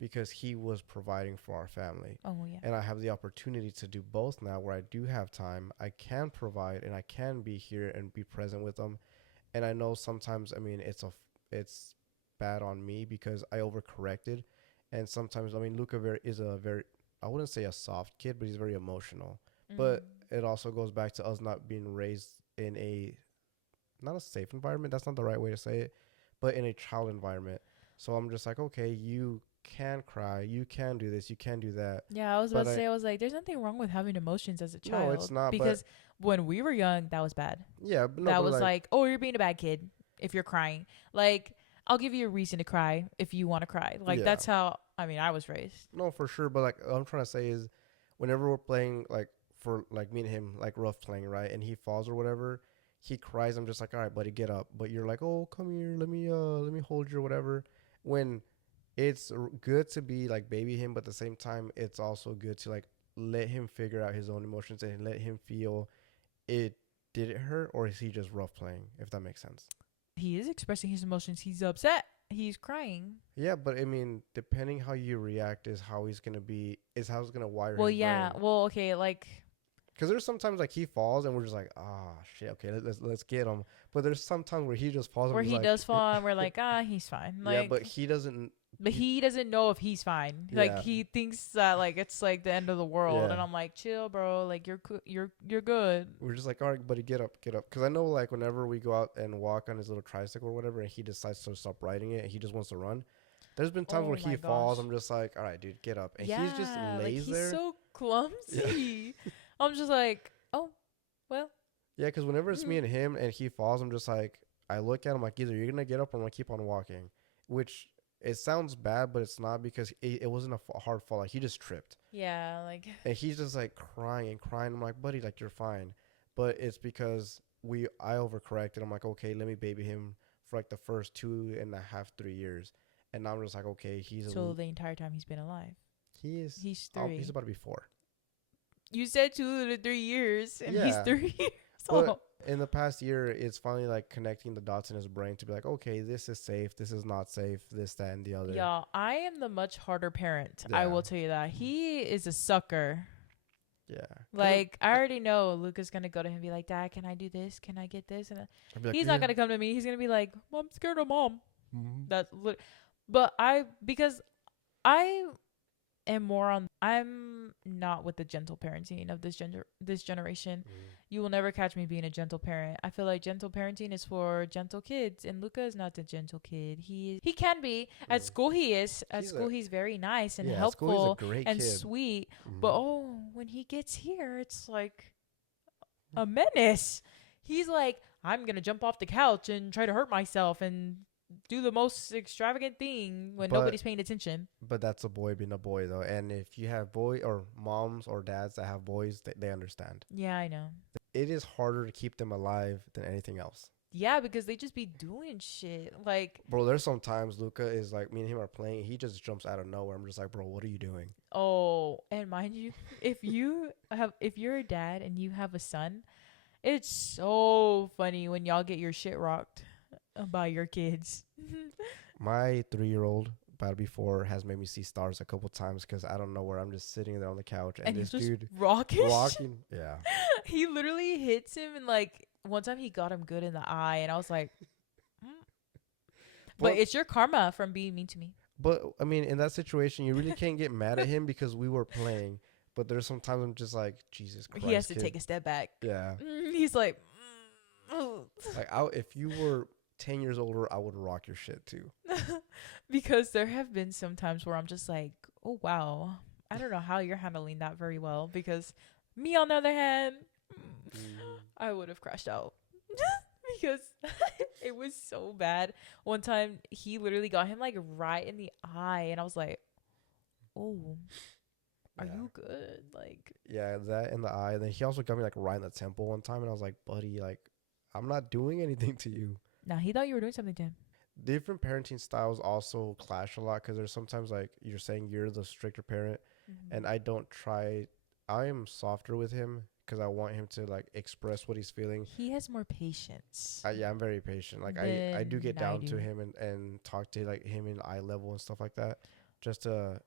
because he was providing for our family. Oh yeah. And I have the opportunity to do both now, where I do have time. I can provide and I can be here and be present with them. And I know sometimes, I mean, it's bad on me because I overcorrected. And sometimes, I mean, Luca is a very, I wouldn't say a soft kid, but he's very emotional. Mm. But it also goes back to us not being raised in a, not a safe environment. That's not the right way to say it, but in a child environment. So I'm just like, okay, you can cry, you can do this, you can do that. Yeah, I was about But to say, I was like, there's nothing wrong with having emotions as a no, it's child, not. But because when we were young, that was bad. yeah, but no, That but was like, like, oh, you're being a bad kid if you're crying. Like, I'll give you a reason to cry if you want to cry. Like, yeah, that's how, I mean, I was raised. no, for sure. But like, what I'm trying to say is, whenever we're playing, like, for like me and him, like rough playing, right, and he falls or whatever, he cries. I'm just like, all right, buddy, get up. But you're like, oh, come here, let me hold you or whatever. When it's good to be like baby him, but at the same time, it's also good to like let him figure out his own emotions and let him feel it. Did it hurt, or is he just rough playing? If that makes sense. He is expressing his emotions. He's upset. He's crying. Yeah, but I mean, depending how you react is how it's gonna wire Well, his yeah. brain. Well, okay. Like, Because there's sometimes like he falls and we're just like, ah, shit, okay, let's get him. But there's sometimes where he just falls and where we're just he like, does fall, and we're like, he's fine. yeah, Like, but he doesn't. but he doesn't know if he's fine. Like, Yeah, he thinks that like it's like the end of the world, yeah. and I'm like, chill, bro. Like, you're good. We're just like, all right, buddy, get up, get up. Because I know, like, whenever we go out and walk on his little tricycle or whatever, and he decides to stop riding it and he just wants to run, there's been times Oh where he my falls. gosh. I'm just like, all right, dude, get up. And he's just Yeah, like lays he's there. so Yeah. clumsy. I'm just like, oh, well. Yeah, because whenever it's me Mm. and him and he falls, I'm just like, I look at him like, either you're going to get up or I'm going to keep on walking. Which, it sounds bad, but it's not, because it wasn't a hard fall. Like, he just tripped. Yeah, like, And he's just like crying and crying. I'm like, buddy, like, you're fine. But it's because I overcorrected. I'm like, okay, let me baby him for like the first 2.5, 3 years. And now I'm just like, okay, so the entire time he's been alive. he is, He's he's 3. about to be 4. You said 2 to 3 years, and he's Yeah. 3. But So in the past year, it's finally like connecting the dots in his brain to be like, okay, this is safe, this is not safe, this, that, and the other. yeah, I am the much harder parent. I Yeah. will tell you that. He is a sucker. Yeah. Like I already know Luca's gonna go to him and be like, Dad, can I do this? Can I get this? And I'd be like, he's yeah. not gonna come to me. He's gonna be like, I'm scared of mom. Mhm. That's but because I am more on. I'm not with the gentle parenting of this generation. Mhm. You will never catch me being a gentle parent. I feel like gentle parenting is for gentle kids, and Luca is not the gentle kid. He can be at Mhm. school. He is at He's school. a He's very nice and Yeah, at school he's a helpful great and kid. sweet. But Mhm. oh, when he gets here, it's like a menace. He's like, I'm gonna jump off the couch and try to hurt myself and do the most extravagant thing when But nobody's paying attention. but that's a boy being a boy though, and if you have boy or moms or dads that have boys, they understand. Yeah, I know. It is harder to keep them alive than anything else. Yeah, because they just be doing shit. Like, Bro, there's some times Luca is like, me and him are playing, he just jumps out of nowhere. I'm just like, bro, what are you doing? oh, and mind you, if you're a dad and you have a son, it's so funny when y'all get your shit rocked by your kids. My 3-year-old, about to be 4, has made me see stars a couple times because I don't know where I'm just sitting there on the couch and And this he's just dude rocking. rocking. Yeah. He literally hits him and like one time he got him good in the eye and I was like, mm. But But it's your karma from being mean to me. But I mean, in that situation, you really can't get mad at him because we were playing. But there's sometimes I'm just like, Jesus Christ, He has to kid. take a step back. Yeah. He's like, mm. Like, if you were 10 years older, I would rock your shit too. Because there have been some times where I'm just like, oh wow, I don't know how you're handling that very well. Because me, on the other hand, I would have crashed out because it was so bad. One time he literally got him like right in the eye, and I was like, oh, are Yeah. you good? Like, Yeah, that in the eye. And then he also got me like right in the temple one time, and I was like, buddy, like, I'm not doing anything to you. nah, he thought you were doing something to him. Different parenting styles also clash a lot because there's sometimes like you're saying you're the stricter parent, and I don't try. I am softer with him because I want him to like express what he's feeling. He has more patience. Yeah, I'm very patient. Like I do get than I down to do. him and talk to like him in eye level and stuff like that, just to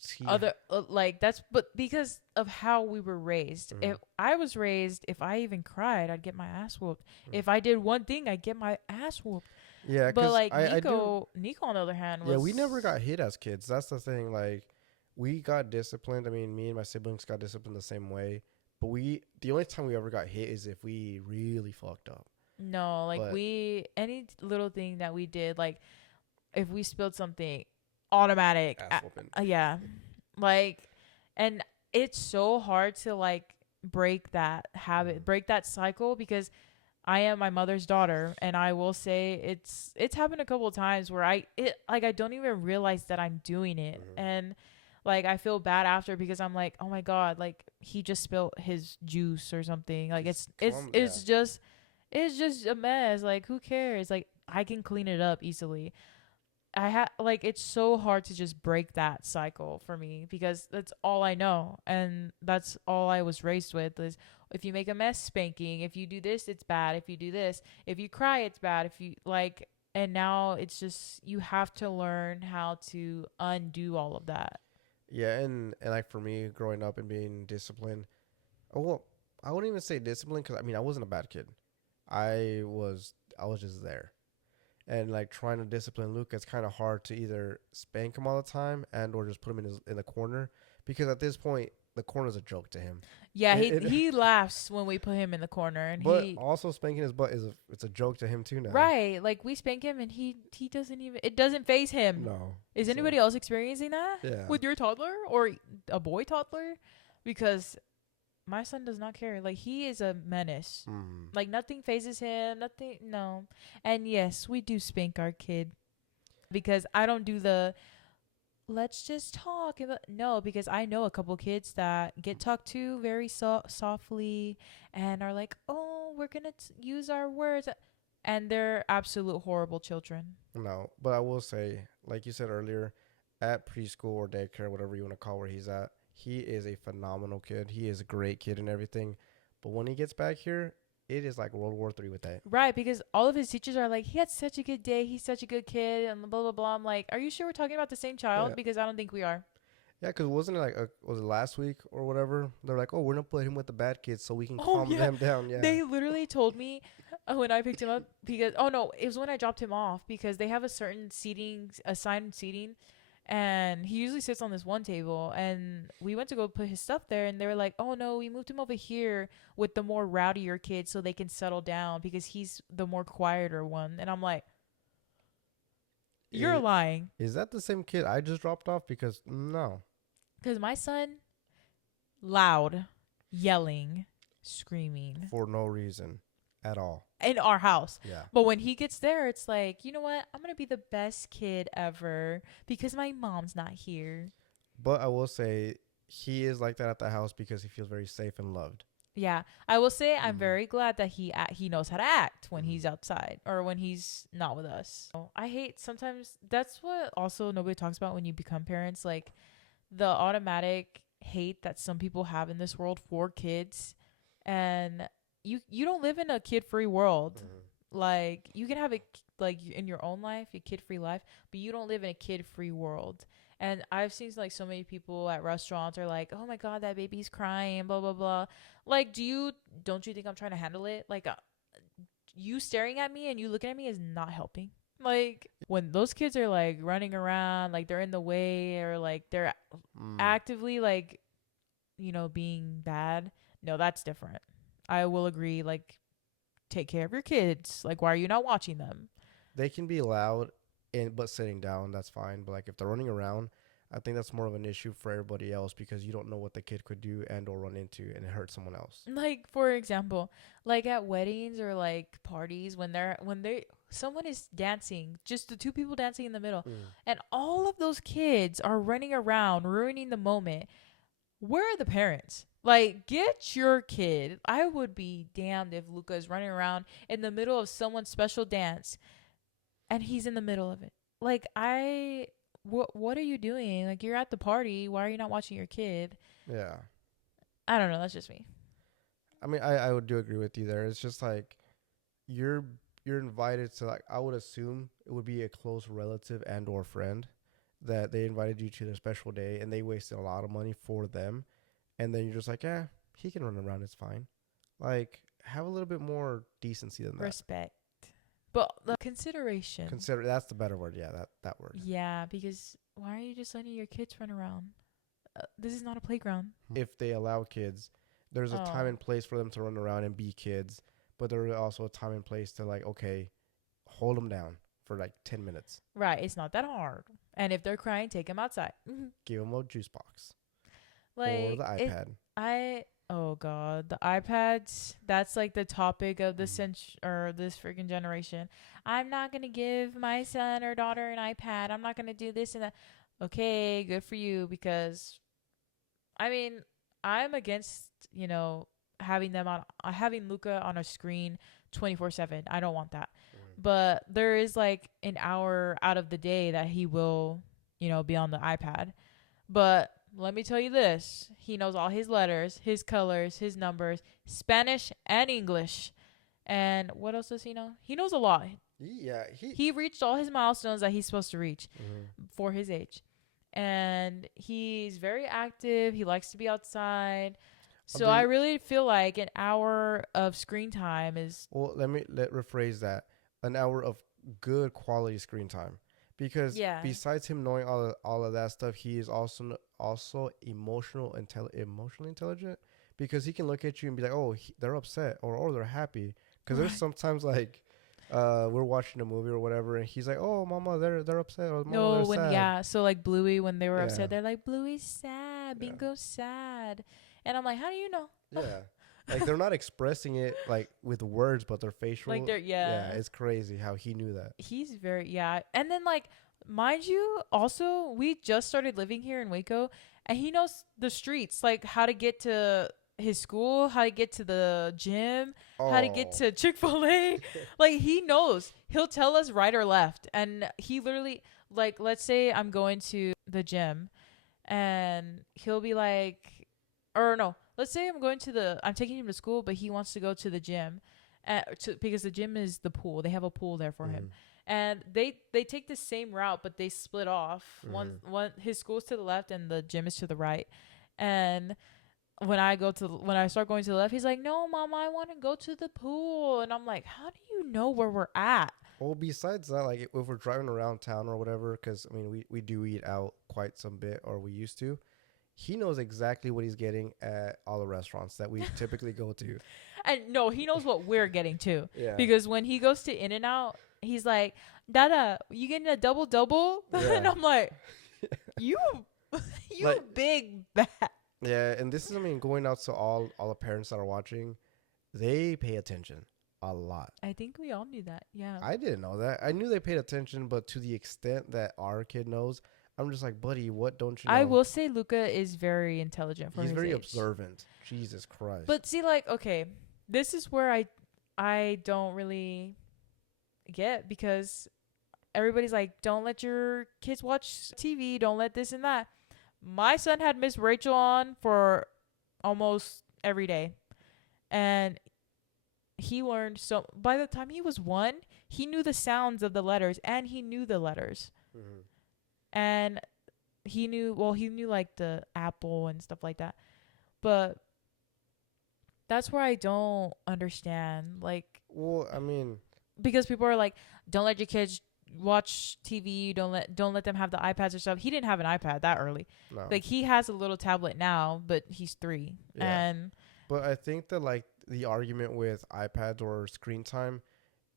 see. Other like that's but because of how we were raised. Mhm. If I was raised, if I even cried, I'd get my ass whooped. Mhm. If I did one thing, I'd get my ass whooped. Yeah, But because like I do. Nico on the other hand was Yeah, we never got hit as kids. That's the thing. Like, we got disciplined. I mean, me and my siblings got disciplined the same way. But the only time we ever got hit is if we really fucked up. no, like But any little thing that we did, like if we spilled something, automatic. ass whooping. Yeah. Like, and it's so hard to like break that habit, break that cycle because I am my mother's daughter, and I will say it's happened a couple of times where I don't even realize that I'm doing it, and like I feel bad after because I'm like, oh my god, like he just spilled his juice or something. Like it's just a mess. Like who cares? Like I can clean it up easily. Like it's so hard to just break that cycle for me because that's all I know and that's all I was raised with is if you make a mess, spanking. If you do this, it's bad. If you do this, if you cry, it's bad. If you like, and now it's just you have to learn how to undo all of that. Yeah, and like for me, growing up and being disciplined, oh well, I wouldn't even say disciplined because I mean I wasn't a bad kid. I was just there. And like trying to discipline Luke, it's kind of hard to either spank him all the time and or just put him in the corner because at this point the corner's a joke to him. Yeah, he laughs when we put him in the corner, and but also spanking his butt it's a joke to him too now. right. Like we spank him, and he doesn't even it doesn't phase him. No. Is anybody else experiencing that? Yeah. With your toddler or a boy toddler? Because my son does not care. Like he is a menace. Like nothing phases him. Nothing. No. And yes, we do spank our kid because I don't do the let's just talk. No, because I know a couple kids that get talked to very softly and are like, oh, we're gonna use our words, and they're absolute horrible children. No, but I will say, like you said earlier, at preschool or daycare, whatever you want to call where he's at, he is a phenomenal kid. He is a great kid and everything. But when he gets back here, it is like World War III with that. Right, because all of his teachers are like, he had such a good day, he's such a good kid, and blah blah blah. I'm like, are you sure we're talking about the same child? Yeah. Because I don't think we are. Yeah, because wasn't it like was it last week or whatever? They're like, oh, we're gonna put him with the bad kids so we can Oh calm yeah, them down. Yeah. they literally told me when I picked him up because oh no, it was when I dropped him off because they have a certain seating, assigned seating, and he usually sits on this one table. And we went to go put his stuff there, and they were like, "Oh no, we moved him over here with the more rowdier kids so they can settle down because he's the more quieter one." And I'm like, "You're I- lying," Is that the same kid I just dropped off? Because no, because my son, loud, yelling, screaming for no reason at all. in our house. Yeah. But when he gets there, it's like, you know what? I'm going to be the best kid ever because my mom's not here. But I will say he is like that at the house because he feels very safe and loved. Yeah. I will say I'm Mhm. very glad that he knows how to act when Mhm. he's outside or when he's not with us. I hate sometimes that's what also nobody talks about when you become parents, like the automatic hate that some people have in this world for kids. And you don't live in a kid-free world. Like you can have a like in your own life, a kid-free life, but you don't live in a kid-free world. And I've seen like so many people at restaurants are like, "Oh my god, that baby's crying, blah blah blah." Like, don't you think I'm trying to handle it? Like, you staring at me and you looking at me is not helping. Like when those kids are like running around, like they're in the way or like they're actively like, being bad. No, that's different. I will agree. Like, take care of your kids. Like, why are you not watching them? They can be loud, but sitting down, that's fine. But like if they're running around, I think that's more of an issue for everybody else because you don't know what the kid could do and or run into and hurt someone else. Like for example, like at weddings or like parties when someone is dancing, just the two people dancing in the middle, and all of those kids are running around ruining the moment. Where are the parents? Like, get your kid. I would be damned if Luca is running around in the middle of someone's special dance and he's in the middle of it. Like, what are you doing? Like, you're at the party. Why are you not watching your kid? Yeah. I don't know. That's just me. I mean, I would do agree with you there. It's just like you're invited to, like, I would assume it would be a close relative and or friend that they invited you to their special day and they wasted a lot of money for them. And then you're just like, yeah, he can run around. It's fine. Like, have a little bit more decency than that. Respect. But the consideration. Consider, that's the better word. Yeah, that word. Yeah, because why are you just letting your kids run around? This is not a playground. If they allow kids, there's a time and place for them to run around and be kids. But there is also a time and place to, like, okay, hold them down for like 10 minutes. Right. It's not that hard. And if they're crying, take them outside. Give them a juice box. Like, or the iPad. Oh God, the iPads. That's like the topic of the or this freaking generation. I'm not gonna give my son or daughter an iPad. I'm not gonna do this and that. Okay, good for you, because I mean, I'm against, having having Luca on a screen 24/7. I don't want that. But there is like an hour out of the day that he will, be on the iPad. But let me tell you this. He knows all his letters, his colors, his numbers, Spanish and English. And what else does he know? He knows a lot. Yeah, He reached all his milestones that he's supposed to reach for his age. And he's very active. He likes to be outside. So I really feel like an hour of screen time is... Well, let rephrase that. An hour of good quality screen time. Because besides him knowing all of that stuff, he is also emotionally intelligent, because he can look at you and be like, oh, they're upset or they're happy. Because there's sometimes like we're watching a movie or whatever, and he's like, oh, mama, they're upset, or mama, they're sad. So like Bluey, when they were upset, they're like, Bluey's sad, Bingo's sad. And I'm like, how do you know? Yeah. Like, they're not expressing it like with words, but their facial. Like, yeah, it's crazy how he knew that. He's very, and then, like, mind you, also, we just started living here in Waco, and he knows the streets, like how to get to his school, how to get to the gym, how to get to Chick-fil-A. Like, he knows. He'll tell us right or left. And he literally, like, let's say I'm going to the gym, and he'll be like, or no, let's say I'm taking him to school, but he wants to go to the gym, because the gym is the pool. They have a pool there for him, Mhm. and they take the same route, but they split off. Mhm. One his school's to the left and the gym is to the right, and when I start going to the left, he's like, "No, mom, I want to go to the pool," and I'm like, "How do you know where we're at?" Well, besides that, like if we're driving around town or whatever, because I mean, we do eat out quite some bit, or we used to. He knows exactly what he's getting at all the restaurants that we typically go to. And no, he knows what we're getting too. Yeah. Because when he goes to In and Out, he's like, "Dada, you getting a double double?" And Yeah. I'm like, "You, you Like, big bat." yeah, and this is, I mean, going out to all the parents that are watching, they pay attention a lot. I think we all knew that. Yeah. I didn't know that. I knew they paid attention, but to the extent that our kid knows, I'm just like, buddy, what don't you I know? will say Luca is very intelligent for He's his very age. observant. Jesus Christ. But see, like, okay, this is where I don't really get, because everybody's like, don't let your kids watch TV, don't let this and that. My son had Miss Rachel on for almost every day, and he learned, so by the time he was 1, he knew the sounds of the letters, and he knew the letters, Mhm. and he knew like the apple and stuff like that. But that's where I don't understand, like, Well, I mean, because people are like, don't let your kids watch TV, don't let them have the iPads or stuff. He didn't have an iPad that early. no. Like, he has a little tablet now, but he's 3. Yeah. And But I think that, like, the argument with iPads or screen time,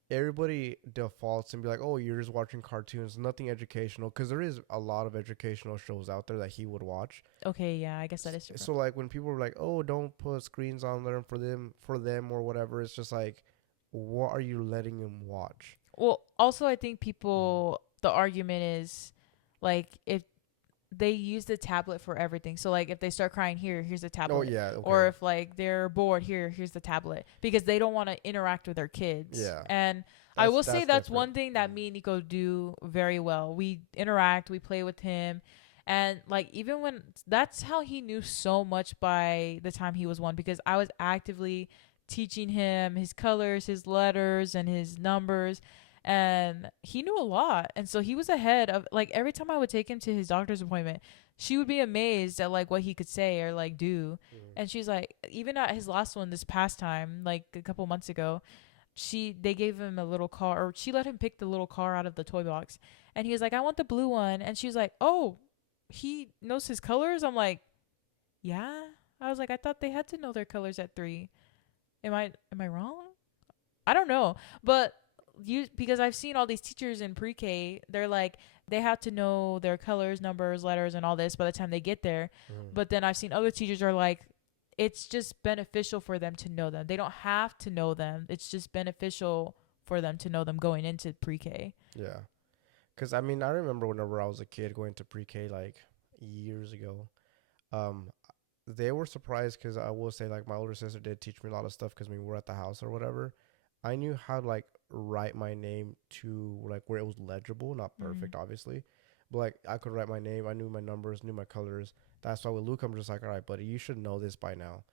everybody defaults and be like, oh, you're just watching cartoons, nothing educational. Because there is a lot of educational shows out there that he would watch. okay, yeah, I guess that is different. So, like, when people are like, oh, don't put screens on there for them or whatever, it's just like, what are you letting him watch? Well, also, I think the argument is, like, if they use the tablet for everything. So, like, if they start crying, here's the tablet. Oh, yeah. Okay. Or if, like, they're bored, here's the tablet. Because they don't want to interact with their kids. Yeah. And I will say that's different. one thing that me and Nico do very well. We interact, we play with him. And, like, even when, that's how he knew so much by the time he was 1. Because I was actively teaching him his colors, his letters, and his numbers, and he knew a lot. And so he was ahead of, like, every time I would take him to his doctor's appointment, she would be amazed at, like, what he could say or, like, do. And she's like, even at his last one this past time, like a couple months ago, they gave him a little car, or she let him pick the little car out of the toy box, and he was like, I want the blue one. And she was like, oh, he knows his colors. I'm like, yeah. I was like, I thought they had to know their colors at 3. Am I wrong? I don't know. But because I've seen all these teachers in pre-K, they're like, they have to know their colors, numbers, letters, and all this by the time they get there. But then I've seen other teachers are like, it's just beneficial for them to know them. They don't have to know them. It's just beneficial for them to know them going into pre-K. Yeah. Because, I mean, I remember whenever I was a kid going to pre-K, like, years ago, um, they were surprised because I will say, like, my older sister did teach me a lot of stuff because, I mean, we're at the house or whatever. I knew how to, like, write my name to, like, where it was legible. Not perfect, obviously. But, like, I could write my name. I knew my numbers, knew my colors. That's why with Luke, I'm just like, all right, buddy, you should know this by now.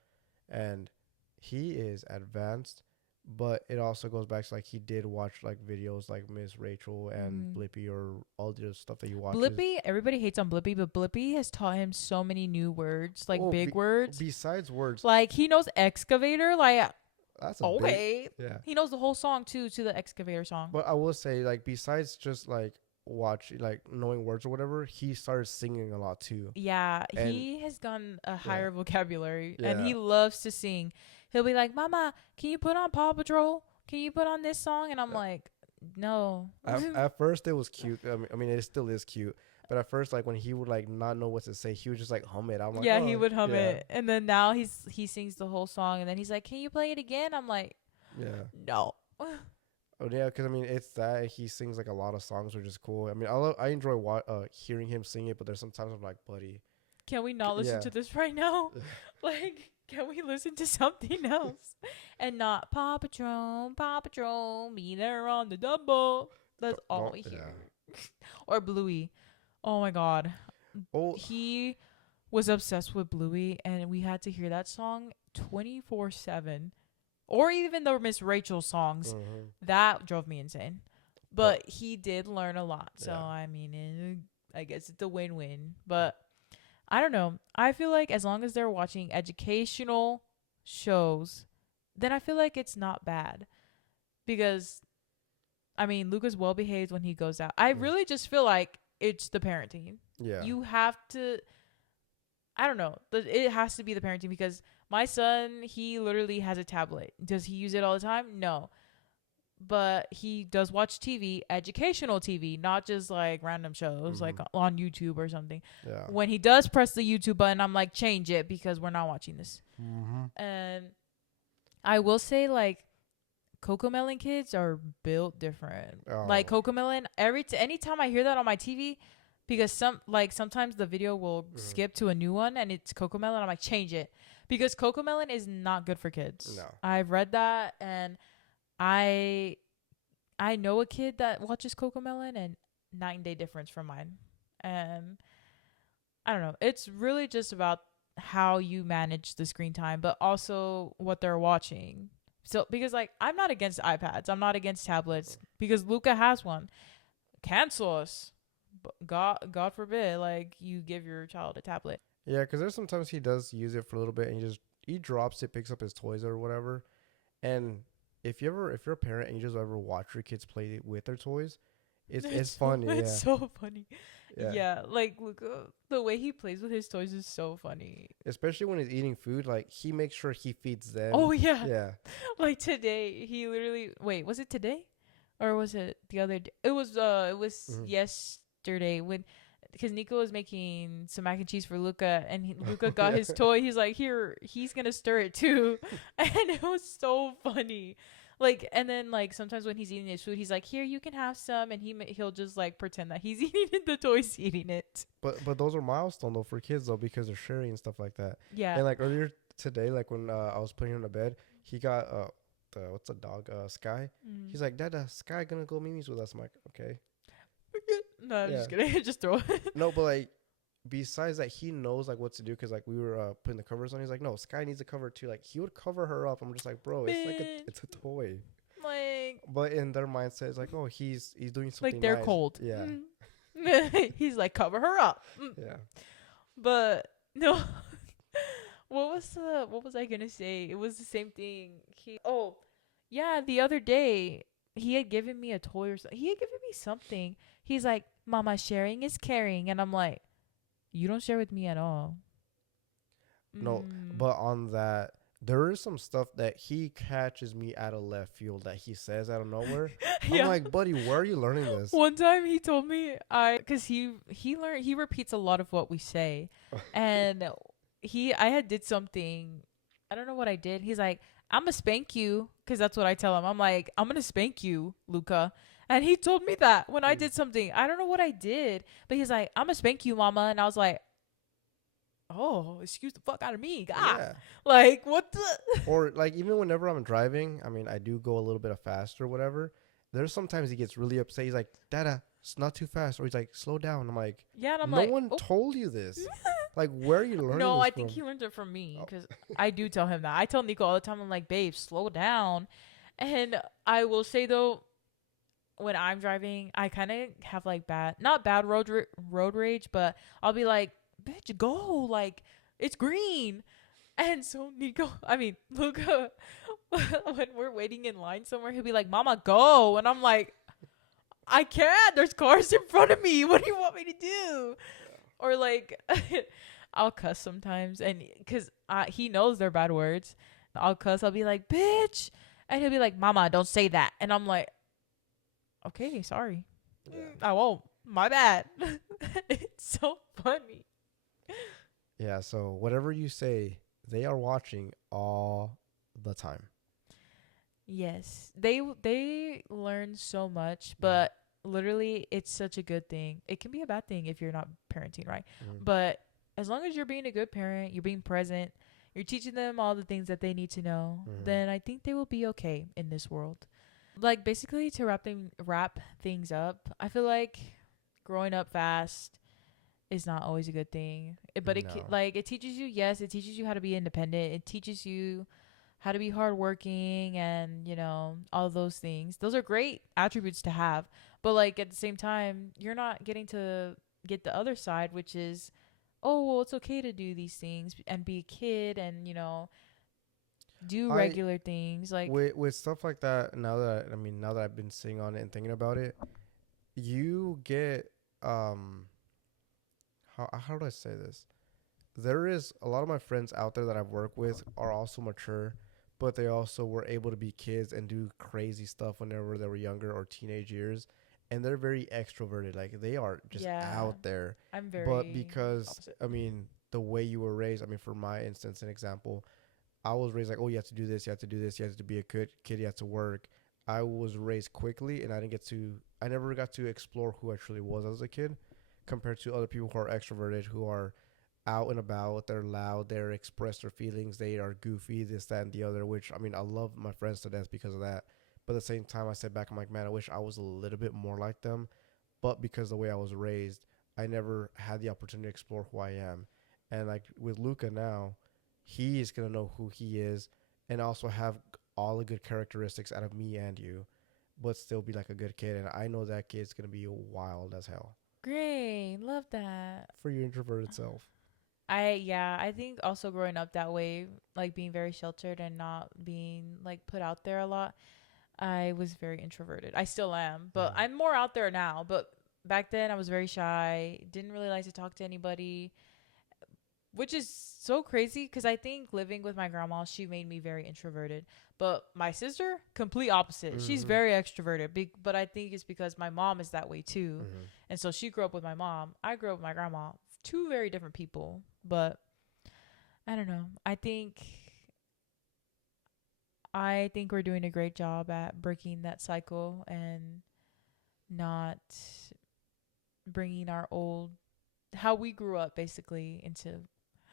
And he is advanced. But it also goes back to, like, he did watch, like, videos like Miss Rachel and Blippi or all the stuff that you watch. Blippi, everybody hates on Blippi, but Blippi has taught him so many new words, like big words. Besides words. Like, he knows excavator, like, That's okay. Yeah. He knows the whole song, too, to the excavator song. But I will say, like, besides just, like, knowing words or whatever, he started singing a lot, too. Yeah, And he has gotten a higher vocabulary, Yeah. and he loves to sing. He'll be like, Mama, can you put on Paw Patrol? Can you put on this song? And I'm like, no. At first, it was cute. I mean, it still is cute. But at first, like, when he would, like, not know what to say, he would just, like, hum it. I'm like, Yeah, oh, he would hum yeah. it. And then now he sings the whole song, and then he's like, can you play it again? I'm like, Yeah. no. Oh, yeah, because, I mean, it's that. He sings, like, a lot of songs, which is cool. I mean, I enjoy hearing him sing it, but there's sometimes I'm like, buddy. Can we not listen to this right now? Like, can we listen to something else? And not Paw Patrol, me there on the double. That's all we hear. Or Bluey. Oh, my God. Oh. He was obsessed with Bluey, and we had to hear that song 24/7, or even the Miss Rachel songs. Mm-hmm. That drove me insane. But But he did learn a lot, so yeah, I mean, I guess it's a win-win. But I don't know. I feel like as long as they're watching educational shows, then I feel like it's not bad because I mean, Luca's well behaved when he goes out. I mm, really just feel like it's the parenting. yeah, You have to. I don't know. It has to be the parenting because my son, he literally has a tablet. Does he use it all the time? No. But he does watch TV, educational TV, not just like random shows like mm-hmm. on YouTube or something. Yeah, When he does press the YouTube button, I'm like, change it because we're not watching this. mm-hmm. And I will say, like, Cocomelon kids are built different. Like Oh, Cocomelon, anytime I hear that on my TV, because sometimes the video will mm, skip to a new one and it's Cocomelon, I'm like, change it because Cocomelon is not good for kids. no, I've read that, and I I know a kid that watches Cocomelon, and night and day difference from mine. And I don't know. It's really just about how you manage the screen time, but also what they're watching. So because like I'm not against iPads, I'm not against tablets because Luca has one. Cancel us. God forbid, like you give your child a tablet. yeah, because there's sometimes he does use it for a little bit, and he drops it, picks up his toys or whatever, and if you're a parent and you just ever watch your kids play with their toys, it's funny, It's yeah, so funny. yeah. Yeah, like Luca, the way he plays with his toys is so funny. Especially when he's eating food, like he makes sure he feeds them. Oh yeah. Yeah. Like today, he literally wait, was it today? Or was it the other day? It was Mhm. yesterday when because Nico was making some mac and cheese for Luca, and Luca got his toy. He's like, here, he's gonna stir it too, and it was so funny. Like, and then like sometimes when he's eating his food, he's like, here, you can have some, and he'll just like pretend that he's eating it. The toy's eating it. But those are milestone though for kids though because they're sharing and stuff like that. Yeah. And like earlier today, like when I was putting him to bed, he got what's the dog Sky. Mm. He's like, Dada, Sky gonna go memes with us. I'm like, okay. No, I'm Yeah. just kidding. Just throw it. No, but like besides that, he knows like what to do because like we were putting the covers on. He's like, no, Sky needs a cover too. Like he would cover her up. I'm just like, bro, it's like Man. it's a toy. Like, But in their mindset, it's like, oh, he's doing something. like they're nice. cold. Yeah. Mm. He's like, cover her up. Mm. Yeah. But no. What was I gonna say? It was the same thing. Yeah, the other day he had given me a toy or something. He had given me something. He's like, Mama, sharing is caring, and I'm like, you don't share with me at all. No, Mm. but on that, there is some stuff that he catches me out of left field that he says out of nowhere. Yeah. I'm like, buddy, where are you learning this? One time he told me cuz he repeats a lot of what we say. And I had did something. I don't know what I did. He's like, "I'm gonna spank you," cuz that's what I tell him. I'm like, "I'm going to spank you, Luca." And he told me that when I did something. I don't know what I did, but he's like, "I'm gonna spank you, mama." And I was like, "Oh, excuse the fuck out of me." God. Yeah. Like, what the Or like even whenever I'm driving, I mean, I do go a little bit faster or whatever. There's sometimes he gets really upset. He's like, Dada, it's not too fast. Or he's like, slow down. I'm like, Yeah, and I'm no like, one "Oh." told you this. Like, where are you learning No, this I think from? he learned it from me Oh. because I do tell him that. I tell Nico all the time. I'm like, babe, slow down. And I will say though, when I'm driving, I kind of have like not bad road rage, but I'll be like, bitch, go, like it's green. And so Luca, when we're waiting in line somewhere, he'll be like, Mama, go, and I'm like, I can't. There's cars in front of me. What do you want me to do? Or like, I'll cuss sometimes, and because he knows they're bad words, I'll cuss. I'll be like, "Bitch," and he'll be like, "Mama, don't say that." And I'm like, "Okay, sorry, Yeah. I won't. My bad." It's so funny. Yeah. So whatever you say, they are watching all the time. Yes, they learn so much, but literally, it's such a good thing. It can be a bad thing if you're not parenting right, Mhm. but as long as you're being a good parent, you're being present, you're teaching them all the things that they need to know, Mhm. then I think they will be okay in this world. Like basically to wrap things up, I feel like growing up fast is not always a good thing. But No. it teaches you, yes, it teaches you how to be independent. It teaches you how to be hardworking and, all those things. Those are great attributes to have. But like at the same time, you're not getting to get the other side, which is, oh, well, it's okay to do these things and be a kid and, do I regular things. Like, with stuff like that. Now that I've been sitting on it and thinking about it, you get how do I say this? There is a lot of my friends out there that I've worked with are also mature, but they also were able to be kids and do crazy stuff whenever they were younger or teenage years, and they're very extroverted. Like they are just yeah, out there. I'm But very because opposite. the way you were raised, for my instance, an example, I was raised like, oh, you have to do this, you have to do this, you have to be a good kid, you have to work. I was raised quickly, and I never got to explore who I truly was as a kid, compared to other people who are extroverted, who are out and about, they're loud, they express their feelings, they are goofy, this, that, and the other. Which I love my friends to death because of that. But at the same time, I sit back, I'm like, man, I wish I was a little bit more like them. But because the way I was raised, I never had the opportunity to explore who I am. And like with Luca now, he is gonna know who he is, and also have all the good characteristics out of me and you, but still be like a good kid. And I know that kid's gonna be wild as hell Great, love that. for your introverted self. I think also growing up that way, like being very sheltered and not being like put out there a lot, I was very introverted. I still am, but Mm. I'm more out there now. But back then I was very shy, didn't really like to talk to anybody, which is so crazy because I think living with my grandma, she made me very introverted. But my sister, complete opposite. She's Mhm. very extroverted, but I think it's because my mom is that way too. Mhm. And so she grew up with my mom. I grew up with my grandma. Two very different people, but I don't know. I think we're doing a great job at breaking that cycle and not bringing our old how we grew up basically into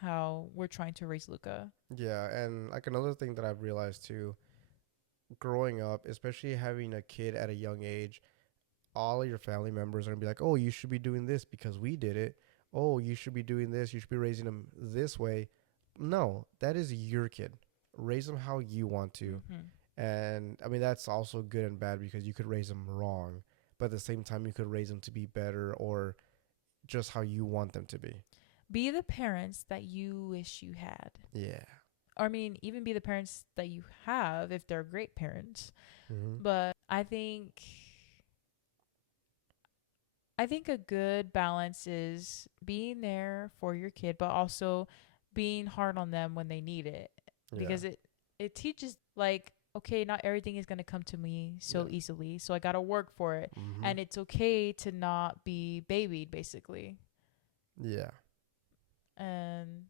how we're trying to raise Luca. Yeah, and like another thing that I've realized too, growing up, especially having a kid at a young age, all of your family members are gonna be like, "Oh, you should be doing this because we did it. Oh, you should be doing this. You should be raising them this way." No, that is your kid. Raise them how you want to, Mm-hmm. and that's also good and bad because you could raise them wrong, but at the same time, you could raise them to be better or just how you want them to be. Be the parents that you wish you had. Yeah. Or, I mean, even be the parents that you have if they're great parents. Mhm. But I think a good balance is being there for your kid, but also being hard on them when they need it, Yeah. because it teaches like, okay, not everything is gonna come to me so Yeah. easily, so I gotta work for it, Mhm. and it's okay to not be babied, basically. Yeah. And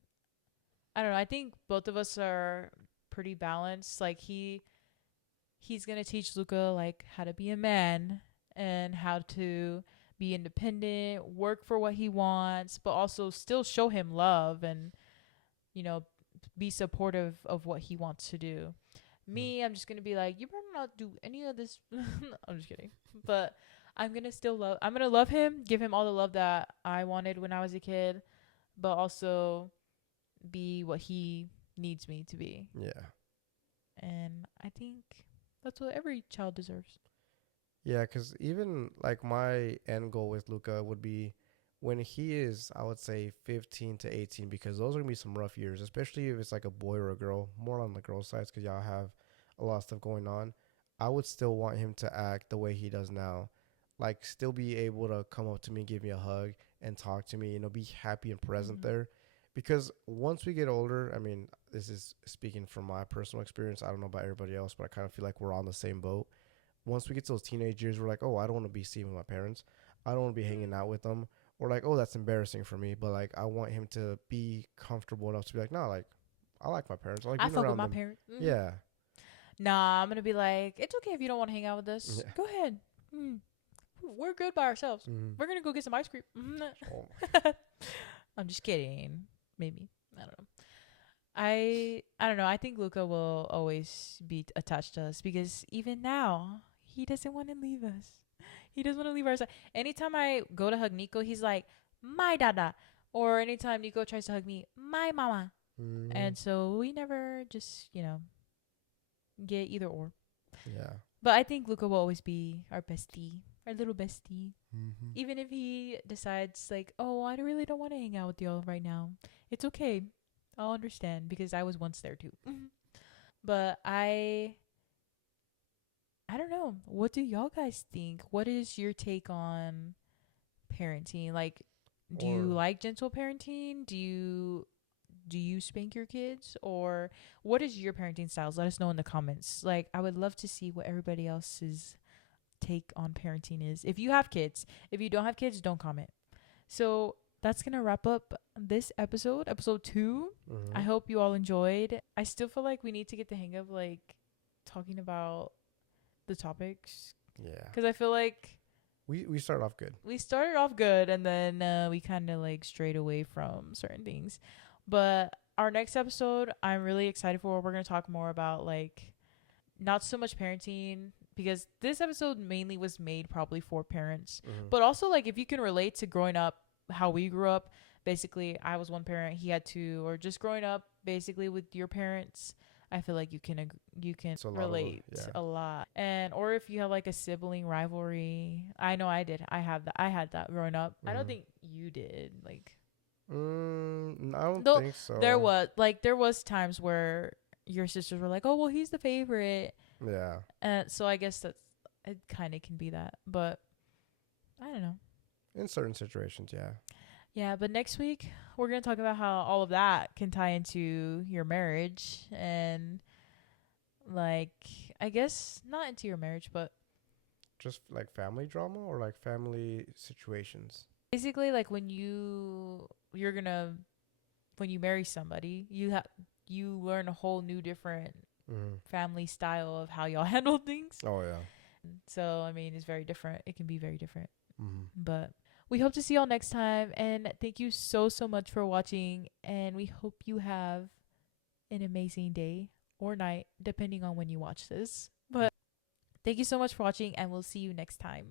I don't know. I think both of us are pretty balanced. Like he's gonna teach Luca like how to be a man and how to be independent, work for what he wants, but also still show him love and you know be supportive of what he wants to do. Mhm. Me, I'm just gonna be like, you better not do any of this. I'm just kidding, but I'm gonna love him, give him all the love that I wanted when I was a kid, but also be what he needs me to be. Yeah. And I think that's what every child deserves. Yeah, because even like my end goal with Luca would be when he is, I would say 15 to 18, because those are gonna be some rough years, especially if it's like a boy or a girl, more on the girl side, because y'all have a lot of stuff going on. I would still want him to act the way he does now, like still be able to come up to me, give me a hug, and talk to me, be happy and present Mm-hmm. there. Because once we get older, this is speaking from my personal experience. I don't know about everybody else, but I kind of feel like we're on the same boat. Once we get to those teenage years, we're like, oh, I don't want to be seeing with my parents. I don't want to be hanging out with them. Or like, oh, that's embarrassing for me. But like, I want him to be comfortable enough to be like, no, like, I like my parents. I like I being fuck with around my them. parents. Mm-hmm. Yeah. Nah, I'm gonna be like, it's okay if you don't want to hang out with us. Yeah. Go ahead. Mm. We're good by ourselves. Mm-hmm. We're gonna go get some ice cream. Oh. I'm just kidding. Maybe I don't know. I don't know. I think Luca will always be attached to us because even now he doesn't want to leave us. He doesn't want to leave our side. Anytime I go to hug Nico, he's like, my dada. Or anytime Nico tries to hug me, my mama. Mm-hmm. And so we never just, get either or. Yeah. But I think Luca will always be our bestie, our little bestie. Mm-hmm. Even if he decides, like, oh, I really don't want to hang out with y'all right now, it's okay. I'll understand because I was once there too. But I don't know. What do y'all guys think? What is your take on parenting? Like, do you Or like gentle parenting? Do you spank your kids, or what is your parenting styles? Let us know in the comments. Like, I would love to see what everybody else's take on parenting is. If you have kids, if you don't have kids, don't comment. So that's gonna wrap up this episode 2. I mm-hmm. hope you all enjoyed. I still feel like we need to get the hang of like talking about the topics, Yeah. because I feel like We start off good. we started off good and then we kind of like strayed away from certain things. But our next episode, I'm really excited for. We're going to talk more about like not so much parenting, because this episode mainly was made probably for parents, Mm-hmm. but also like if you can relate to growing up, how we grew up. Basically, I was one parent, he had two, or just growing up basically with your parents. I feel like you can It's a lot of relate yeah. a lot. And or if you have like a sibling rivalry. I know I did. I had that growing up. I don't Mm-hmm. think you did. Like, I don't though think so. there was times where your sisters were like, "Oh, well, he's the favorite." Yeah. And so I guess that's, it kind of can be that. But I don't know. In certain situations, yeah. Yeah, but next week we're going to talk about how all of that can tie into your marriage, and like, I guess not into your marriage, but Just like family drama or like family situations. basically like when you're going to when you marry somebody, you learn a whole new different Mm-hmm. family style of how y'all handle things. Oh yeah. So, I mean, it's very different. It can be very different. Mm-hmm. But we hope to see y'all next time. And thank you so, so much for watching. And we hope you have an amazing day or night, depending on when you watch this. But thank you so much for watching, and we'll see you next time.